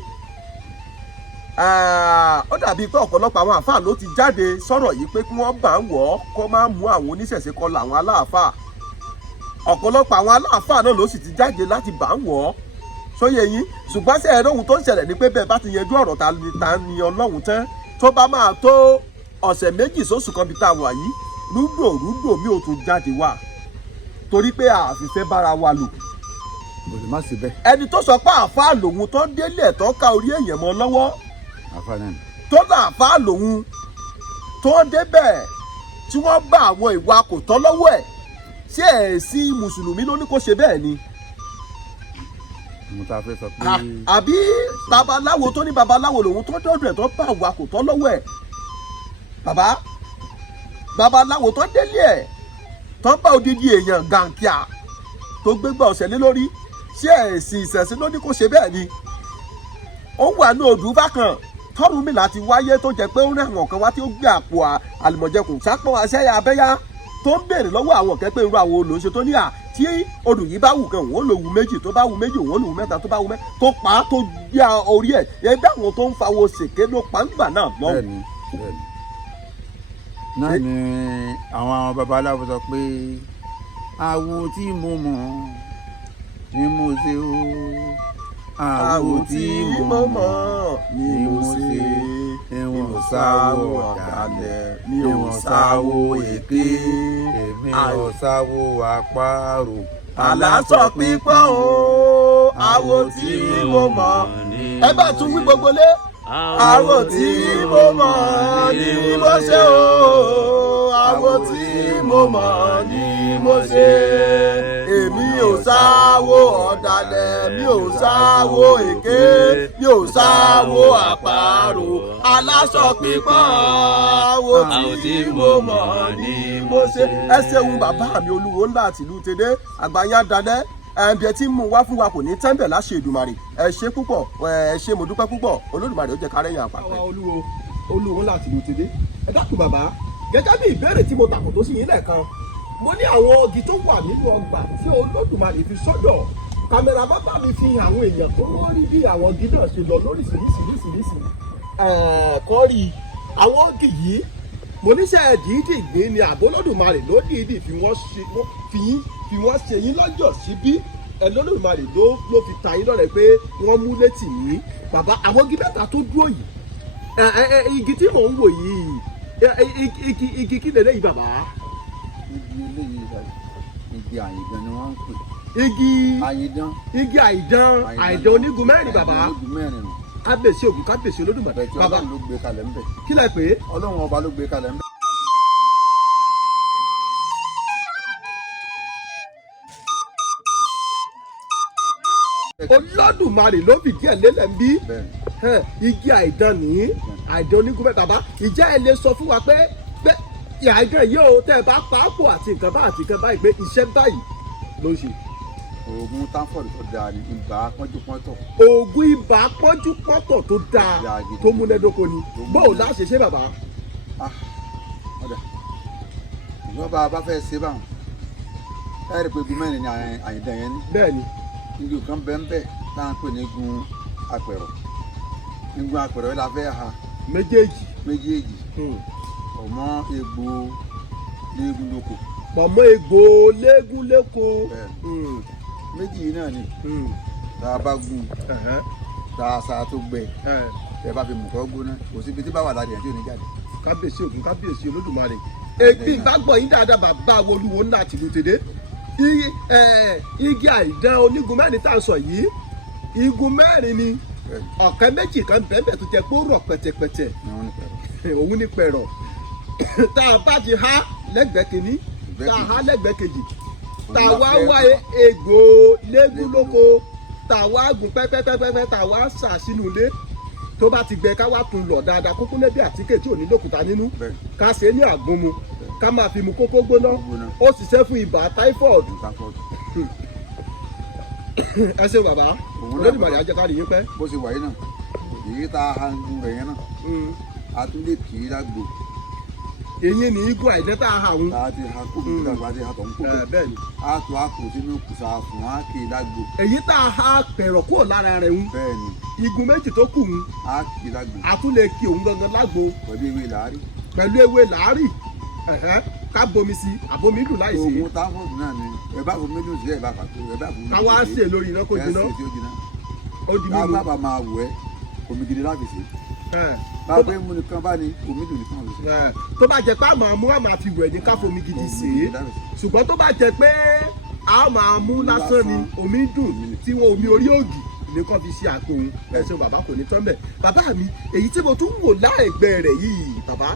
ó dàbí pé ọ̀pọ̀lọpọ̀ àwọn àáfàá ló ti jáde sọ̀rọ̀ yìí pé kí wọ́n bá ń wọ̀ ọ́ kó máa mú àwọn oníṣẹ̀ṣe kọlù àwọn aláàfáà ọ̀pọ̀lọpọ̀ àwọn aláàfáà náà ló sì ti jáde láti bá ń wọ̀ ọ́ sóyè yín ṣùgbọ́n sẹ́ ẹ̀rọ ohun tó ń ṣẹlẹ̀ ni pé bẹ́ẹ̀ bá ti yanjú ọ̀rọ̀ ta ni Ọlọ́run tán tó bá máa tó ọ̀sẹ̀ méjì sóṣù kan bí tá a wà yìí rúgbò mi ò tún jáde wá torí pé àfìfẹ́ bára wa lò. kò lè má sí bẹ́ẹ̀. ẹni tó sọ pé àáfàá lòun tó délé tó ká orí èèyàn mọ́ lọ́wọ́ tó là àáfàá lòun tó débẹ̀ tí wọ́n bá àwọn ìwà kò tọ́ lọ́wọ́ ẹ̀ ṣé ẹ̀sìn mùsùlùmí ló ní kó ṣe bẹ́ẹ̀ ni. mo ta fẹ́ sọ pé. àbí babaláwo tó ní babaláwo lòun tó dọ́dọ̀ ẹ̀ tó bá ìwà kò tọ́ lọ́wọ́ ẹ̀ bàbá babaláwo tó délé ẹ̀ tó bá odidi èèyàn gàǹkìá tó gbégbá ọ̀sẹ̀ lé lórí ṣé ẹ̀sìn ìṣẹ̀sìn ló ní kó ṣe bẹ́ẹ̀ ni. ó wà ní odù bákan tọ́rùmìlà ti wáyé tó jẹ́ pé ó ní àwọn kan wá tí ó gbé àpò àlùmọ̀jẹkùn sápọ̀ àṣẹyà abẹ́yá tó ń béèrè lọ́wọ́ àwọn kan pé irú àwọn olóṣè tó ní à tí odù yìí bá wù kan òun ó lò wù méjì tó bá wù méjì òun ó lò wù mẹ́ta tó bá wù mẹ́ta tó pa á tó gbé orí ẹ̀ ẹgbẹ́ àwọn tó ń fawọ́ ṣèké ló pa ń gbà náà lọ́wọ́. náà ni àwọn babaláwo sọ pé àwo tí mo mọ̀ ni mo ṣe o àwo tí mo mọ̀ ni mo ṣe ìwọ̀n sáwó ọ̀dàlẹ̀ mi ò sáwó èké èmi ò sáwó àparò àlàsọ pípọ́n o àwo tí mo mọ̀ ẹ bá tún wí gbogbo lé àwo tí mo mọ̀ ni mo ṣe o àwo tí mo mọ̀ ni mo ṣe èmi ò sáwó ọ̀dàlẹ̀ mi ò sáwó èké mi ò sáwó àparò aláṣọ pípọ́n àwo tí mo mọ̀ ni mo ṣe. ẹ ṣeun bàbá mi olúwo ńlá tìlú tèdè àgbáyé dáná ẹ̀ǹdí ẹ ti mú wá fún wa kò ní tẹ́ńbẹ̀ láṣẹ Èdùmàrè ẹ ṣe púpọ̀ ẹ ṣe mo dúpẹ́ púpọ̀ Olódùmarè ó jẹ́ kárẹ́yìn àpapẹ̀. olúwo ńlá tìlú tèdè ẹ dákun bàbá gẹ́gẹ́ bí ìbéèrè tí mo tàkò tó sí yín lẹ́ẹ̀kan mo ní àwọn igi tó wà nínú ọgbà tí Olódùmarè fi sọ́dọ̀ kámẹ́rà bàbá mi fi hàn àwọn èèyàn tó wọ́n rí bí àwọn igi náà ṣe lọ lóríṣiríṣiríṣiríṣi kọ́ rí àwọn igi yìí mo níṣẹ́ dìídì gbé ni àbólódùmarè ló dìídì fi wọ́n ṣe yín lọ́jọ́ síbí Olódùmarè ló fi ta yín lọ́rẹ̀ pé wọ́n mú létí yín bàbá àwọn igi mẹ́ta tó dúró yìí igi tí mò ń wò yìí igi kí lè léyìí bàbá. igi eléyìí igi àyìndán ni wọ́n ń pè. igi àyìndán. igi àyìndán onígun mẹ́rin bàbá. onígun mẹ́rin nù. kábíyèsí Ògún kábíyèsí Olódùmarè. bàbá Ọlọ́run ló gbé kalẹ̀ ńbẹ̀. kí lẹ pé. Ọlọ́run ọba ló gbé kalẹ̀ ńbẹ̀. Olódùmarè ló fìdí ẹ̀ lélẹ̀ ń bí. igi àìdán nìyí àìdán onígun mẹ́ta bàbá. ìjẹ́ ẹ lè sọ fún wa pé àìdán yìí ó tẹ́ ẹ bá pàápọ̀ àti nǹkan bá àti nǹkan báyìí pé iṣẹ́ báyìí ló ń ṣe. oògùn táfọ̀dù tó dáa ni ibà pọ́njúpọ́ntọ̀. oògùn ibà pọ́njúpọ́ntọ̀ tó dáa tó múnádóko ni bóò láṣẹ ṣe bàbá. ọ̀dà ìjọba bá fẹ́ ṣe báwọn ẹ rí i pé igun mẹ́rin ni àyìndán yẹn ní. bẹ́ẹ̀ ni. igi kan bẹ́ẹ̀ táwọn pè ní igun apẹ̀rọ̀ igun apẹ̀rọ̀ yìí la fẹ́ ha. méjèèjì ọmọ egbò léegun lóko. pọ̀mọ́ egbò léegun lóko. méjì yìí náà ni tá a bá gún tá a sa tó gbẹ tẹ bá fi mùkọ́ gbóná kò síbi tí bá wà ládìyàn tí ò ní jáde. kábíyèsí Ògún kábíyèsí Olódùmarè ègbì ìbágbọ̀ yín dáadáa bàbá Olúwo ńlá tìlú tèdè igi àìdán onígun mẹ́rin tá a sọ yìí igun mẹ́rin ni ọ̀kẹ́ méjì kan bẹ́ẹ̀ tó jẹ́ pé ó rọ̀ pẹ̀tẹ̀pẹ̀tẹ̀ òun ní pẹ̀rọ̀ tá a bá ti há lẹ́gbẹ̀ẹ́ kìíní tá a há lẹ́gbẹ̀ẹ́ kejì tá a wá wá egbò léegun lóko tá a wá gùn pẹ́pẹ́pẹ́pẹ́ tá a wá sà sínú ilé tó bá ti gbẹ ká wá tún lọ dáadáa kókó lẹ́bí àtíkè tí ò ní lòkúta nínú ká ṣe é ní àgúnmu ká máa fi mu kókó gbóná ó ṣiṣẹ́ fún ibà táífọ̀dù. ẹ ṣe bàbá Olódùmarè á jẹ́ ká rí yín pẹ́. bó ṣe wà yìí náà èyí tá a han gun rẹ̀ yẹn náà a tún lè kì í lágbo. èyí ni igun àìdán tá a hà ń. tá a ti ha kó bí dàgbà ti ha tọ̀ ń kó bẹ́ẹ̀ ni a tún a kò sínú kùsà fún a kì í lágbo. èyí tá a ha pẹ̀rọ̀ kúrò lára rẹ̀ ń. bẹ́ẹ̀ ni igun méjì tó kù ń. a kì í lágbo. a tún lè kí òun gangan lágbo. pẹ̀lú ewé làárí. pẹ̀lú ewé làárí ká bomi sí àbomi dùn láì sí. oògùn táfọ̀dù náà ni ẹ bá fomi dùn sí ẹ bá fàtó ẹ bá fomi dùn sí. káwá sè lórí iná kó jiná. ó di mímu. bá máa wù ẹ́ omi gidi láti ṣe. bá gbé mu nìkan bá ní omi dùn nìkan ló ṣe. tó bá jẹ pé a máa mú a máa fi wẹ̀ ní ká fomi gidi sè é ṣùgbọ́n tó bá jẹ pé a máa mú lásán ni omi dùn tí wọn omi orí ògì nìkan fi ṣe àpò òun ẹsẹ bàbá kò ní tán bẹ bàbá mi èyí tí mo tún wò láìgbẹ́ rẹ̀ yìí bàbá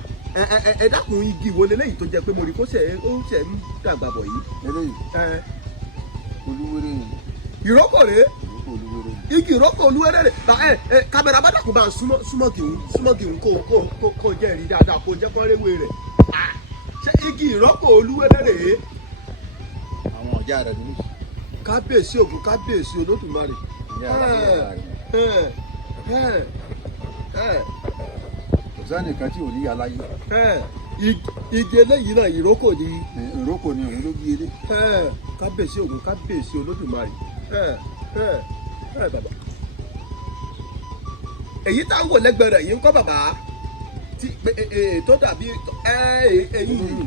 ẹ dákun igi wo leléyìí tó jẹ pé mo rí kó ṣe ń dàgbà bọ̀ yìí. eléyìí olúwere yìí. ìrókò rèé igi ìrókò olúwere rè kámẹ́rà bá dàkún bá súnmọ́ gìhún kó jẹ́ rí dáadáa kó jẹ́ kọ́rẹ́wé rẹ̀ ṣé igi ìrókò olúwere rèé. àwọn ọ̀já rẹ̀ nínú. kábíyèsí Ògún kábíyèsí Olódùmarè. kò sẹ́nìkan tí ò ní yàrá yìí. igi eléyìí náà ìrókò ni. ìrókò ni òun ló bí ilé. kábíyèsí Ògún kábíyèsí Olódùmarè. bàbá èyí tá ń wò lẹ́gbẹ̀ẹ́ rẹ̀ yìí ń kọ́ bàbá tó dàbí èyí yìí.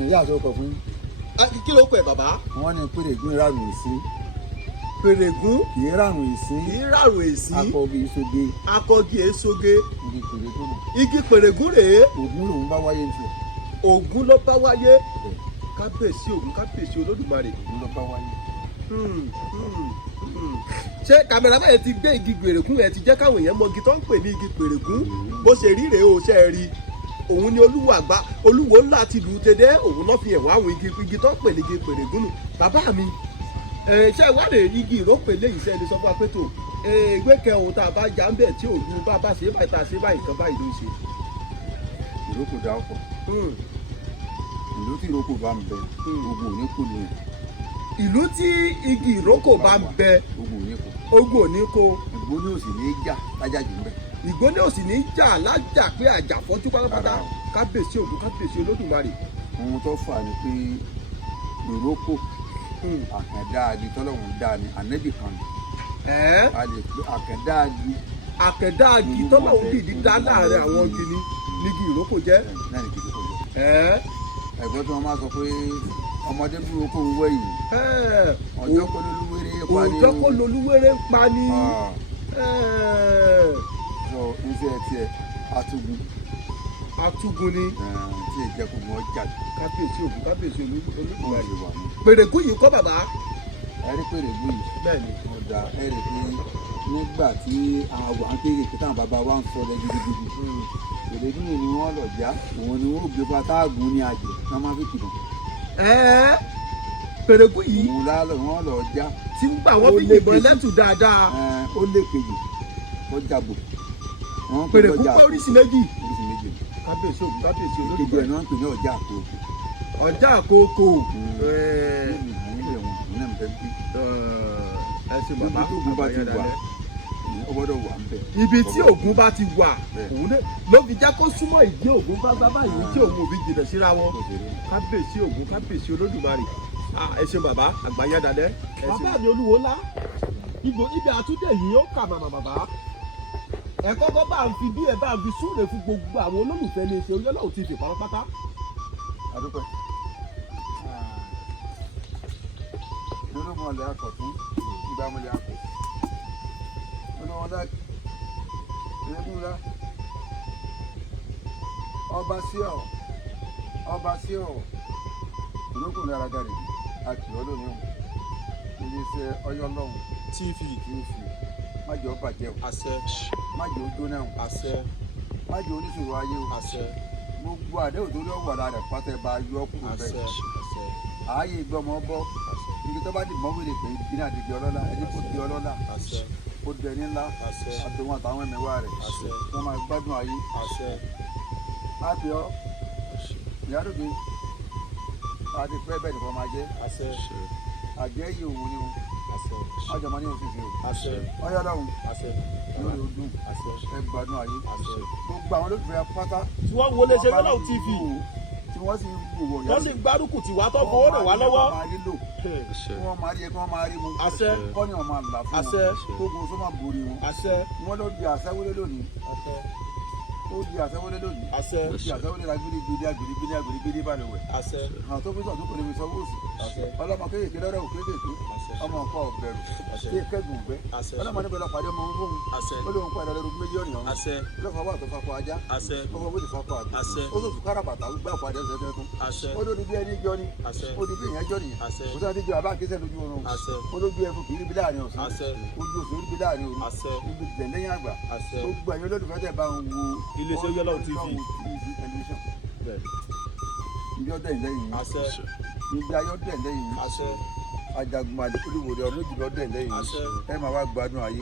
ìyá àti ọkọ̀ fún yín. kí ló pẹ̀ bàbá. wọ́n ní pèrègùn ìràrùn ìsín. pèrègùn ìràrùn ìsín. ìràrùn ìsín. akọgi èsoge. akọgi èsoge. igi pèrègùn. igi pèrègùn rèé. Ògún lòun bá wáyé ní tiẹ̀. Ògún ló bá wáyé. kábíyèsí Ògún kábíyèsí Olódùmarè. Ògún ló bá wáyé. ṣé kàmẹ́rà báyìí ti gbé igi pèrègùn ẹ̀ ti jẹ́ káwọn èèyàn mọ igi tó ń pè ní igi pèrègùn bó ṣe rí rèé o ṣe é rí òun ni Olúwo ńlá ti lù ú tẹ́dẹ́ òun náà fi ẹ̀wọ̀ àwọn igi tó ń pè ní igi pèrègùn nù bàbá mi ṣe ìwádìí igi ìrókò eléyìí ṣe ẹni sọ fún wa pé tó ìwé kẹhùn tá a bá já ń bẹ̀ tí òun bá ṣe báyìí tá a ṣe báyìí kan báyìí ló ń ṣe. ìrókò dá ọkọ ìlú tí ìrókò bá ń bẹ ogun òní kò ní. ìlú tí igi ìrókò bá ń bẹ ogun òní kò. ìgbóni òsì ní í jà lájà jù ń bẹ. ìgbóni òsì ní í jà lájà pé àjà fọ́jú pátápátá kábíyèsí Ògún kábíyèsí Olódùmarè. ohun tó fà ní pé ìrókò àkàndá agi tọ́lọ́hún dá ni ànẹ́bì kan ni. a lè pe àkàndá agi. àkàndá agi tọ́lọ́hún dìdí dá láàrin àwọn igi ni nígi ìrókò jẹ́. náà ní kìdí kò jẹ́. ẹ̀gbọ́n tí wọ́n máa sọ pé ọmọdé bí oko ń wẹ̀ yìí. ọjọ́ kó lolúwere ń pa ni. ọjọ́ kó lolúwere ń pa ni. iṣẹ́ tiẹ̀ atugun ni tí èjẹ́ kò mọ́ jà kábíyèsí ògùn kábíyèsí olódùmarè ṣe wà ní. pèrègùn yìí kọ́ bàbá. ẹ̀rí pèrègùn yìí bẹ́ẹ̀ni ọ̀dà ẹ̀rí pé nígbà tí àwọn akéèrè pé táwọn bàbá wa ń sọ lọ gidigidi pèrègùn yìí ni wọ́n lọ já òun ni wọ́n gbé pátáàgùn ní àjẹ́ tí wọ́n máa fi kìlọ̀. pèrègùn yìí òun lálọ́ wọ́n lọ já tí ń gbà wọ́n fi yìnbọn ẹlẹ́tù dáadáa. ó lè kejì ó jàbò. pèrègùn pé oríṣi méjì. oríṣi méjì. kábíyèsí ògùn kábíyèsí olódùmarè. kejì ẹ̀ náà ń pè ní ọjà àkókò. ọjà àkókò. ẹ ṣe bàbá àbáyọ̀dálẹ̀. ibi tí ògùn bá ti wà òun náà ló fi jẹ́ kó súnmọ́ ìdí ògùn bá báyìí tí òun ò fi jìnnà síra wọn. kábíyèsí ògùn kábíyèsí olódùmarè. ẹ ṣe bàbá àgbáyọ̀dálẹ̀. bàbá mi olúwo ńlá ibi àtúndẹ̀ yìí ó kà màmá bàbá. ẹ kọ́kọ́ bá ń fi bí ẹ bá ń fi súnlẹ̀ fún gbogbo àwọn olólùfẹ́ ní iṣẹ́ Oyọ́lọ́run TV pátápátá. adúpẹ́ nínú mọ̀lẹ́ akọ̀tún ìgbà mọ̀lẹ́ akọ̀ olùwọ́dá ìrẹ́gúnlá ọba sí ọ̀ ìlókùnrin aragàrè àti ọlọ́run iléeṣẹ́ Oyọ́lọ́run TV májò bàjẹ́ o àṣẹ májò jóná o àṣẹ májò oníṣòro ayé o àṣẹ gbogbo àdéhùn tó lọ́wọ́ lára pátá ẹ̀ bá yọ kúrò bẹ́ẹ̀ ààyè gbọmọ bọ́ ibi tó bá di mọ́ wèrè pé ibi náà ti di ọlọ́lá ẹni kò di ọlọ́lá ó di ẹni ńlá àtòwọn àtàwọn ẹ̀mẹ̀wá rẹ̀ wọ́n máa gbádùn ayé àti ọ ìyádùgbé àti pẹ́ bẹ́ẹ̀ nìkan máa jẹ́ àjẹ́ yìí òun ni o ọjọ́ mọ́ ní òfìfì o Oyọ́lọ́run lórí ọdún ẹ gbádùn ayé gbogbo àwọn olóògbé pátá tí wọ́n wọlé ṣe Oyọ́lọ́run TV tí wọ́n sì ń wò wọ̀ wọ́n sì ń gbárùkù tí wàá tó fowó rẹ̀ wá lọ́wọ́. kí wọ́n máa rí ẹ kí wọ́n máa rí mu kọ́ ni wọ́n máa là fún wọn gbogbo tó máa borí wọn wọ́n ló di àṣẹwọlé lónìí ó di àṣẹwọlé lónìí ó di àṣẹwọlé la gbìdìgbìdì balùwẹ̀ àwọn tó fi sọ̀ tó kò lè fi sọ́wọ́ sí ọlọ́mọ kéèké lọ́rẹ́ òkè kéèké ọmọ nǹkan ọ̀bẹ̀rù tí kẹ́gùn gbẹ ọlọ́mọ níbẹ̀ lọ́ọ́ pàdé ọmọ fún un ó lóun padà lẹ́rù mílíọ̀nù ọ̀hún lọ́fà wà tó fakọ ajá ó fọ bó ti fakọ àgbà ó tó fi káràbàtà gbà padà ẹsẹ̀ fẹ́ tún ó lóni bí ẹni jọ ni ó di bí ìyẹn jọ nìyẹn ó sọ ti jọ abá kíṣẹ́ lójú oorun ó lójú ẹfun kì í rí bí láàrin ọ̀sán ojú òsì ó rí bí láàrin òru ó bí bẹ̀ lẹ́yìn àgbà gbogbo ẹ̀yin olólùfẹ́ tẹ̀ bá ń wo iléeṣẹ́ Oyọ́lọ́run TV ibi ọdẹ ìlẹyìn ibi ayé ọdẹ ìlẹyìn ajagun olùwòrè ọdún ìjìnlẹ ọdẹ ìlẹyìn ẹ máa wá gbádùn ayé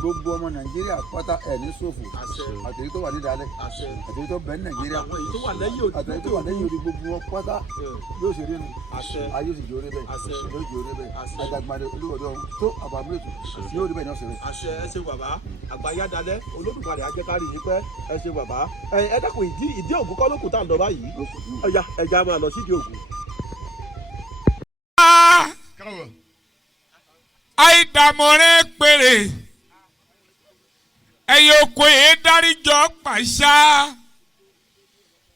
gbogbo ọmọ Nàìjíríà pátá ẹ ní ṣòfò àtẹ̀yí tó wà ní ìdálẹ̀ àtẹ̀yí tó bẹ̀ ní Nàìjíríà àtẹ̀yí tó wà lẹ́yìn odi gbogbo wọn pátá yóò ṣe rénu ayé sì jóore bẹ́ẹ̀ yóò jóore bẹ́ẹ̀ ajagun olùwòrè ọdún tó àbámúlẹ̀tò yóò rí bẹ́ẹ̀ ní ọ̀sẹ̀ rẹ̀. àṣẹ ẹ ṣe bàbá àgbáyádalẹ̀ Olódùmarè ajẹ́kárí yìí pẹ́ ẹ ṣe bàbá ẹ dákun ìdí ògùn kọ́ ló kù tá à ń lọ báyìí ẹja máa lọ sídìí ògùn. àìdàmọ̀rẹ́ péré ẹ̀yẹ oko yìí dáríjọ́ pàṣá.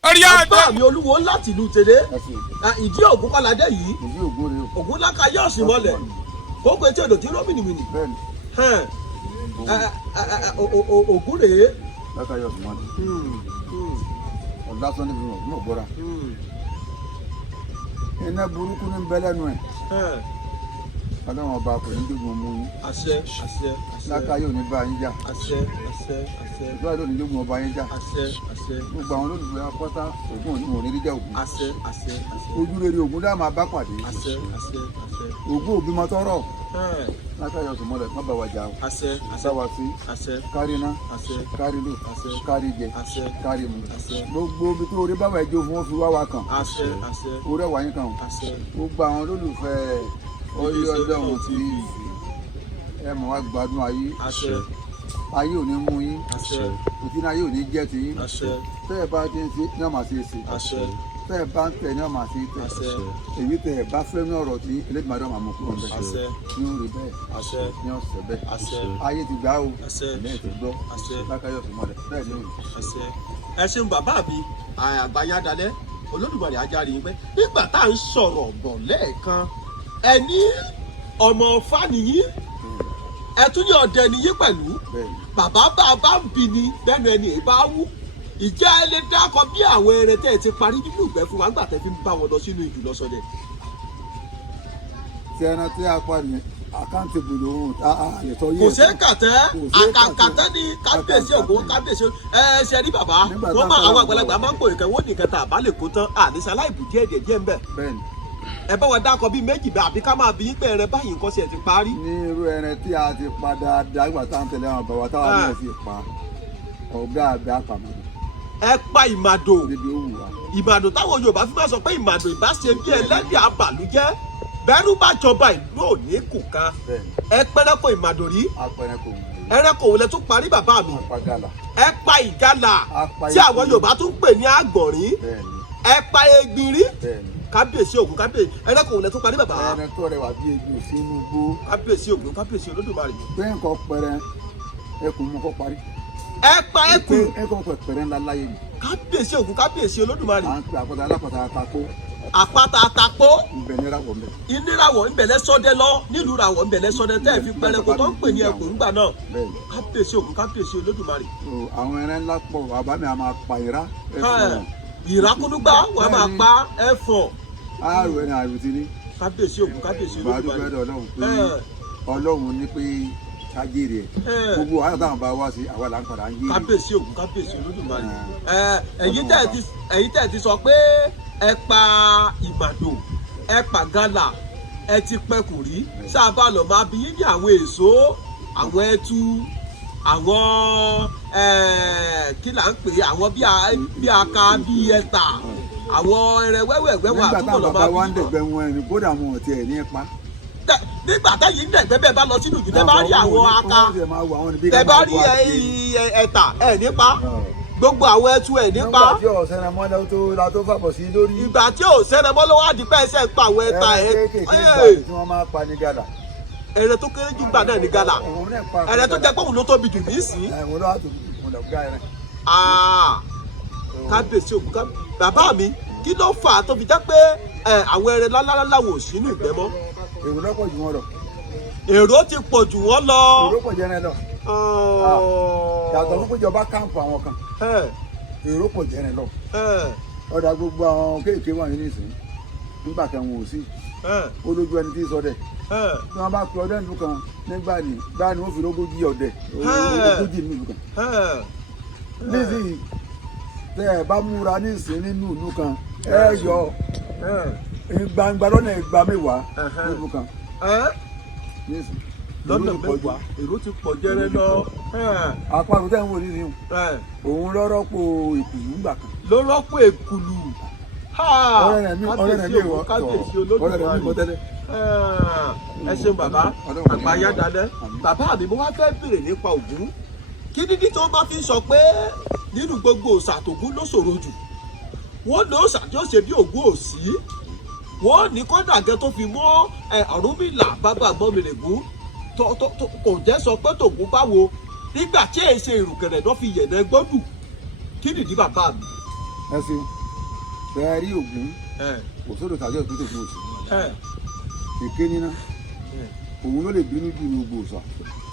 bàbá mi olúwo láti ìlú tèdè ìdí ògùn kọ́ládé yìí ògùn láka yóò sì wọlé kókó etí odò tí ló mìnìmìnì ògùn rèé. láka yóò sì wọlé ọ̀dásán níbi wọn gbọ́ra iná burúkú ní bẹ́lẹ́nu ẹ̀ ọlọ́run ọba kò ní jogun ọmọ yín. àṣẹ. láká yóò ní bá yín jà. àṣẹ. ìgbà yóò ní jogun ọba yín jà. àṣẹ. gbogbo àwọn olólùfẹ́ apọ́tá ògùn òní òní ríjà ògùn. àṣẹ. ojú rere ògùn dá máa bá pàdé. àṣẹ. ògùn òbí mọ tọrọ. láká yóò sì mọlẹ má bá wa jà o. àṣẹ. bá wa sí. kárí iná. kárí lò. kárí jẹ. kárí mu. gbogbo ibi tó orí báwa ẹjọ fún wọn fi wá wa kàn. orí ẹwà yín kàn. gbogbo àwọn olólùfẹ́ Oyọ́lọ́run TV ẹ mọ̀ wá gbádùn ayé ayé ò ní mú yín òtún ayé ò ní jẹ́ ti yín tẹ́ ẹ bá ti ń ṣe ní ọmọ àti èsì tẹ́ ẹ bá ń tẹ̀ ní ọmọ àti tẹ̀ èyí tẹ́ ẹ bá fẹ́ ní ọ̀rọ̀ tí Elédùmarè ọmọ àmọ́ kúrò bẹ́ẹ̀ ní orí bẹ́ẹ̀ ní ọ̀sẹ̀ bẹ́ẹ̀ ayé ti gbà ó ilé ètò gbọ́ lákàyọ̀ fún mọ́lẹ̀ bẹ́ẹ̀ ní òru. ẹ ṣeun bàbá mi àgbáyádalẹ̀ Olódùmarè ajáre yín pẹ́ nígbà tá à ń sọ̀rọ̀ bọ̀ lẹ́ẹ̀kan ẹni ọmọ Ọ̀fà nìyí ẹ tún ní ọdẹ nìyí pẹ̀lú bàbá bàbá ń bì ní bẹ́ẹ̀ni ẹni ìbá wú ìjẹ́ ẹ lè dákọ bí àwọn eré tẹ́ ẹ ti parí nínú ìgbẹ́ fún wa nígbà tẹ́ fi ń bá wọn lọ sínú ìjù lọ́sọdẹ. tí ẹran tí a pa ní àkáǹtì bùdó ohun àlè tó yé. kò ṣeé kàtẹ́ àkàǹkàtẹ́ ní kábíyèsí ògùn kábíyèsí ṣe rí bàbá wọn máa àwọn àgbàlagbà máa ń pò ìkẹwò nìkan tá a bá lè kó tán àníṣe aláìbù díẹ̀ ń bẹ. ẹ bá wa dákọ bíi méjì bá àbí ká máa bí yín pé ẹrẹ báyìí nǹkan ṣe ti parí. ní irú ẹran tí a ti pa dáadáa ìgbà tá à ń tẹ̀lé àwọn bàbá táwa náà sì pa ọ̀gá àgbà àpamọ́. ẹ pa ìmàdò ìmàdò táwọn Yorùbá fi máa sọ pé ìmàdò ìbá ṣe bí ẹlẹ́dẹ̀ àbàlújẹ́ bẹ́rù bá jọba ìlú òní kù ká ẹ pẹ́rẹ́kọ̀ ìmàdò rí ẹrẹ́kọ̀ òun lẹ tún parí bàbá mi ẹ pa ìgalà tí àwọn Yorùbá tún pè ní àgbọ̀nrín ẹ pa egbin rí kábíyèsí ògùn kábíyèsí ẹrẹ́kọ̀ òun lẹ tún parí bàbá. ẹran tó rẹwà bí egbin sínú igbó. kábíyèsí ògùn kábíyèsí Olódùmarè. bẹ́ẹ̀ kọ́ pẹrẹ ẹkùn mú kọ́ parí. ẹ pa ẹkùn. ẹkùn pẹrẹ ńlá láyé mi. kábíyèsí ògùn kábíyèsí Olódùmarè. à ń pè àpáta alápàtà àtakó. àpáta àtakó. ìbẹ̀nìràwọ̀ mbẹ̀. ìníràwọ̀ ńbẹ̀lẹ̀ sọdẹ lọ nílùú ràwọ̀ ńbẹ̀lẹ̀ sọdẹ tẹ́ ẹ fi pẹrẹkọ tó ń pè ní ẹkùn ńgbà náà. kábíyèsí ògùn kábíyèsí Olódùmarè. àwọn ẹran ńlá pọ̀ bàbá mi a máa pa ìrá. ìrákúndúgbà wọn máa pa ẹ̀fọ̀n. àrò ẹni àrùtí ní. kábíyèsí ògùn kábíyèsí Olódùmarè. Ọlọ́run ní pé kájèrè ẹ gbogbo àwọn táwọn bá wá sí àwa là ń padà ń yé. kábíyèsí ògùn kábíyèsí Olódùmarè. ẹ̀yin tẹ́ ẹ ti sọ pé ẹ pa ìmàdò ẹ pa gálà ẹ ti pẹkùn rí sábà lọ máa bí yín ní àwọn èso àwọn ẹtu àwọn kí là ń pè é àwọn bí aka bí ẹta àwọn ẹrẹ wẹ́wẹ́wẹ́ wà túbọ̀ lọ máa bí yín. nígbà táwọn bàbá wa ń dẹ̀gbẹ́ wọn ẹni kódà wọn ò tiẹ̀ ní pa. nígbà táyì ń dẹ̀gbẹ́ bẹ́ẹ̀ bá lọ sínú ìjù tẹ́ bá rí àwọn aka tẹ́ bá rí ẹ̀ta ẹ̀ nípa gbogbo àwọn ẹtu ẹ̀ nípa. nígbà tí ò sẹ́nà mọ́ la tó fàbọ̀ sí lórí. ìgbà tí ò sẹ́nà mọ́ lọ́wọ́ àdìpẹ́ ẹsẹ̀ ń pa àwọn ẹta ẹ̀. tí wọ́n máa pa ní gàlà. ẹrẹ tó kéré jù gbà náà ní gàlà ẹrẹ tó jẹ́ pé òun ló tóbi jù nísìnyí. ẹ̀wọ̀n ló wà tó òun lọ gá ẹrẹ. kábíyèsí ògùn bàbá mi kí ló fà á tó fi jẹ́ pé àwọn ẹrẹ lálálá wò sínú ìgbẹ́ mọ́. èrò lọ́pọ̀ jù wọ́n lọ. èrò ti pọ̀ jù wọ́n lọ. èrò pọ̀ jẹ́ ẹrẹ lọ. yàtọ̀ fún péjọba káàmpù àwọn kan. èrò pọ̀ jẹ́ ẹrẹ lọ. ọ̀dà gbogbo àwọn kéèké wọ̀nyí nísìnyí nígbà kan wọn ò sí. ó lójú ẹni tí ì sọdẹ. tí wọ́n bá pe ọdẹ nínú kan nígbà ní wọ́n fi rógójì ọdẹ ogójì nínú kan. nísìnyí tẹ ẹ bá múra nísìnyí nínú ìlú kan ẹ yọ gbangba lọ́nà ìgbà mẹ́wàá nínú kan. lọ́nà mẹ́wàá èrò ti pọ̀ jẹ́rẹ́ lọ. àpapọ̀ tẹ́ ń wò nísìnyí òun ló rọ́pò ìkùlù ńgbà kan. ló rọ́pò ìkùlù. ọ̀rẹ́ rẹ̀ mi wọ̀ kábíyèsí Olódùmarè. ẹ ṣeun bàbá àgbáyá dalẹ̀ bàbá mi mo wá fẹ́ béèrè nípa Ògún kí dídí tí wọ́n bá fi sọ pé nínú gbogbo òòṣà t'Ògún ló ṣòro jù wọ́n ní òòṣà tí ó ṣe bí Ògún ò sí wọ́n ní kọ́dà gẹ́ tó fi mọ́ Ọ̀rúnmìlà bàbá Àgbọnmìrègún kò jẹ́ sọ pé t'Ògún báwo nígbà tí èyí ṣe ìrùkẹ̀rẹ̀ náà fi yẹ̀nà gbọ́dù kí nìdí bàbá mi. ẹ ṣeun bẹ́ẹ̀ rí Ògún kò sódò tàbí òkú tó kún òsì èké níná òun ló lè bínú jù ní gbogbo òòṣà.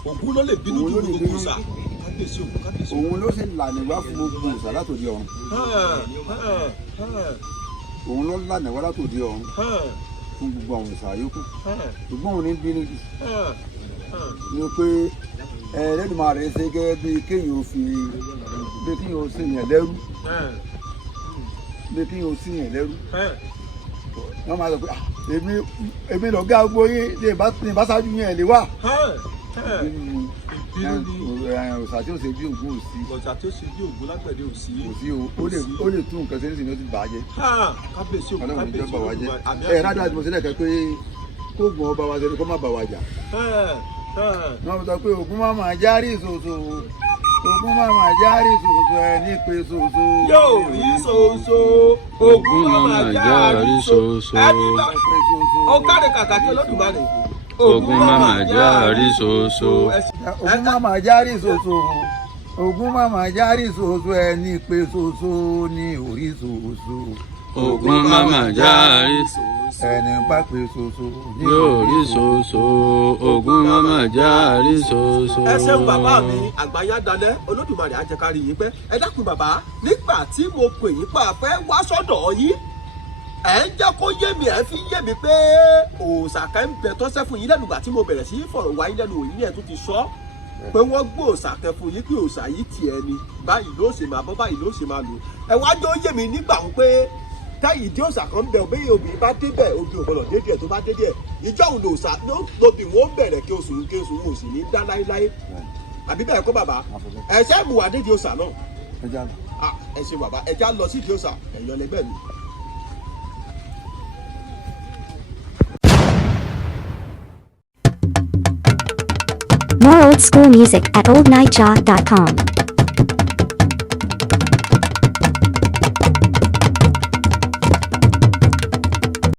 Ògún ló lè bínú jù ní gbogbo òòṣà. kábíyèsí Ògún kábíyèsí. òun ló sì lànà wá fún gbogbo òòṣà látòdì ọ̀run. òun ló lànà wá látòdì ọ̀run fún gbogbo àwọn òòṣà yòókù. ṣùgbọ́n òun ní bínú jù. ní pé Ẹlẹ́dùmarè ṣe gẹ́gẹ́ bí kéèyàn ó sì yàn lẹ́rú. bí kéèyàn ó sì yàn lẹ́rú. wọ́n máa sọ pé èmi lọ gá gbogbo yín lè bá ṣáájú yẹn lè wà. òòṣà tí ó ṣe bí Ògún ò sí. òòṣà tí ó ṣe bí Ògún lágbẹ̀dẹ ò sí. kò sí o ó lè tún nǹkan sẹ́yìn sí ni ó ti bà á jẹ́. kábíyèsí Ògún kábíyèsí Olódùmarè. rájọ àti mọ̀sílẹ̀ kẹ́ pé kó gbọ́n ọba wa ṣe kó má bà wá jà. wọ́n sọ pé Ògún má máa járí ìṣòṣò Ògún má máa járí ìṣòṣò ẹni pé ṣòṣò. yóò rí ṣòṣò Ògún má máa járí ìṣòṣò ẹni pé ṣòṣò. ó kárí kàkàkí Olódùmarè. Ògún má máa járí ṣòṣò. Ògún má máa járí ṣòṣò. Ògún má máa járí ṣòṣò ẹni pé ṣòṣò ní orí ṣòṣò. ogun mama járí ẹni bá pè soso yóò rí soso ogun mama járí soso. ẹ ṣeun bàbá mi àgbáyá dalẹ̀ olódùmarè á jẹ́ ká rí yín pẹ́. ẹ dákun bàbá nígbà tí mo pè yín pa fẹ́ wá sọ́dọ̀ yín ẹ ń jẹ́ kó yé mi ẹ fi yé mi pé òòṣà kan ń bẹ tọ́sẹ́ fún yín lẹ́nu ìgbà tí mo bẹ̀rẹ̀ sí fọ̀rọ̀ wá yín lẹ́nu òyìn ní ẹ̀ tó ti sọ pé wọ́n gbé òòṣà kan fún yín pé òòṣà yìí tiẹ̀ ni báyìí ló ṣe máa bọ́ báyìí ló ṣe máa lò ẹ wá jọ yé mi nígbà wọn pé táyì tí òòṣà kan bẹ òbí obìnrin bá débẹ̀ obì ògbọ́dọ̀ dédé ẹ̀ tó bá dédé ẹ̀ ìjọ òun lòòṣà lóbi wọn ó bẹ̀rẹ̀ kí oṣù wọn ò sì ní dá láéláé àbí bẹ́ẹ̀ kọ́ bàbá ẹ ṣe mú wa dédé òòṣà náà ẹ ṣe bàbá ẹ já lọ sí ìdí òòṣà ẹ̀yọ́ lẹgbẹ́ mi. More old school music at oldnightjaw.com.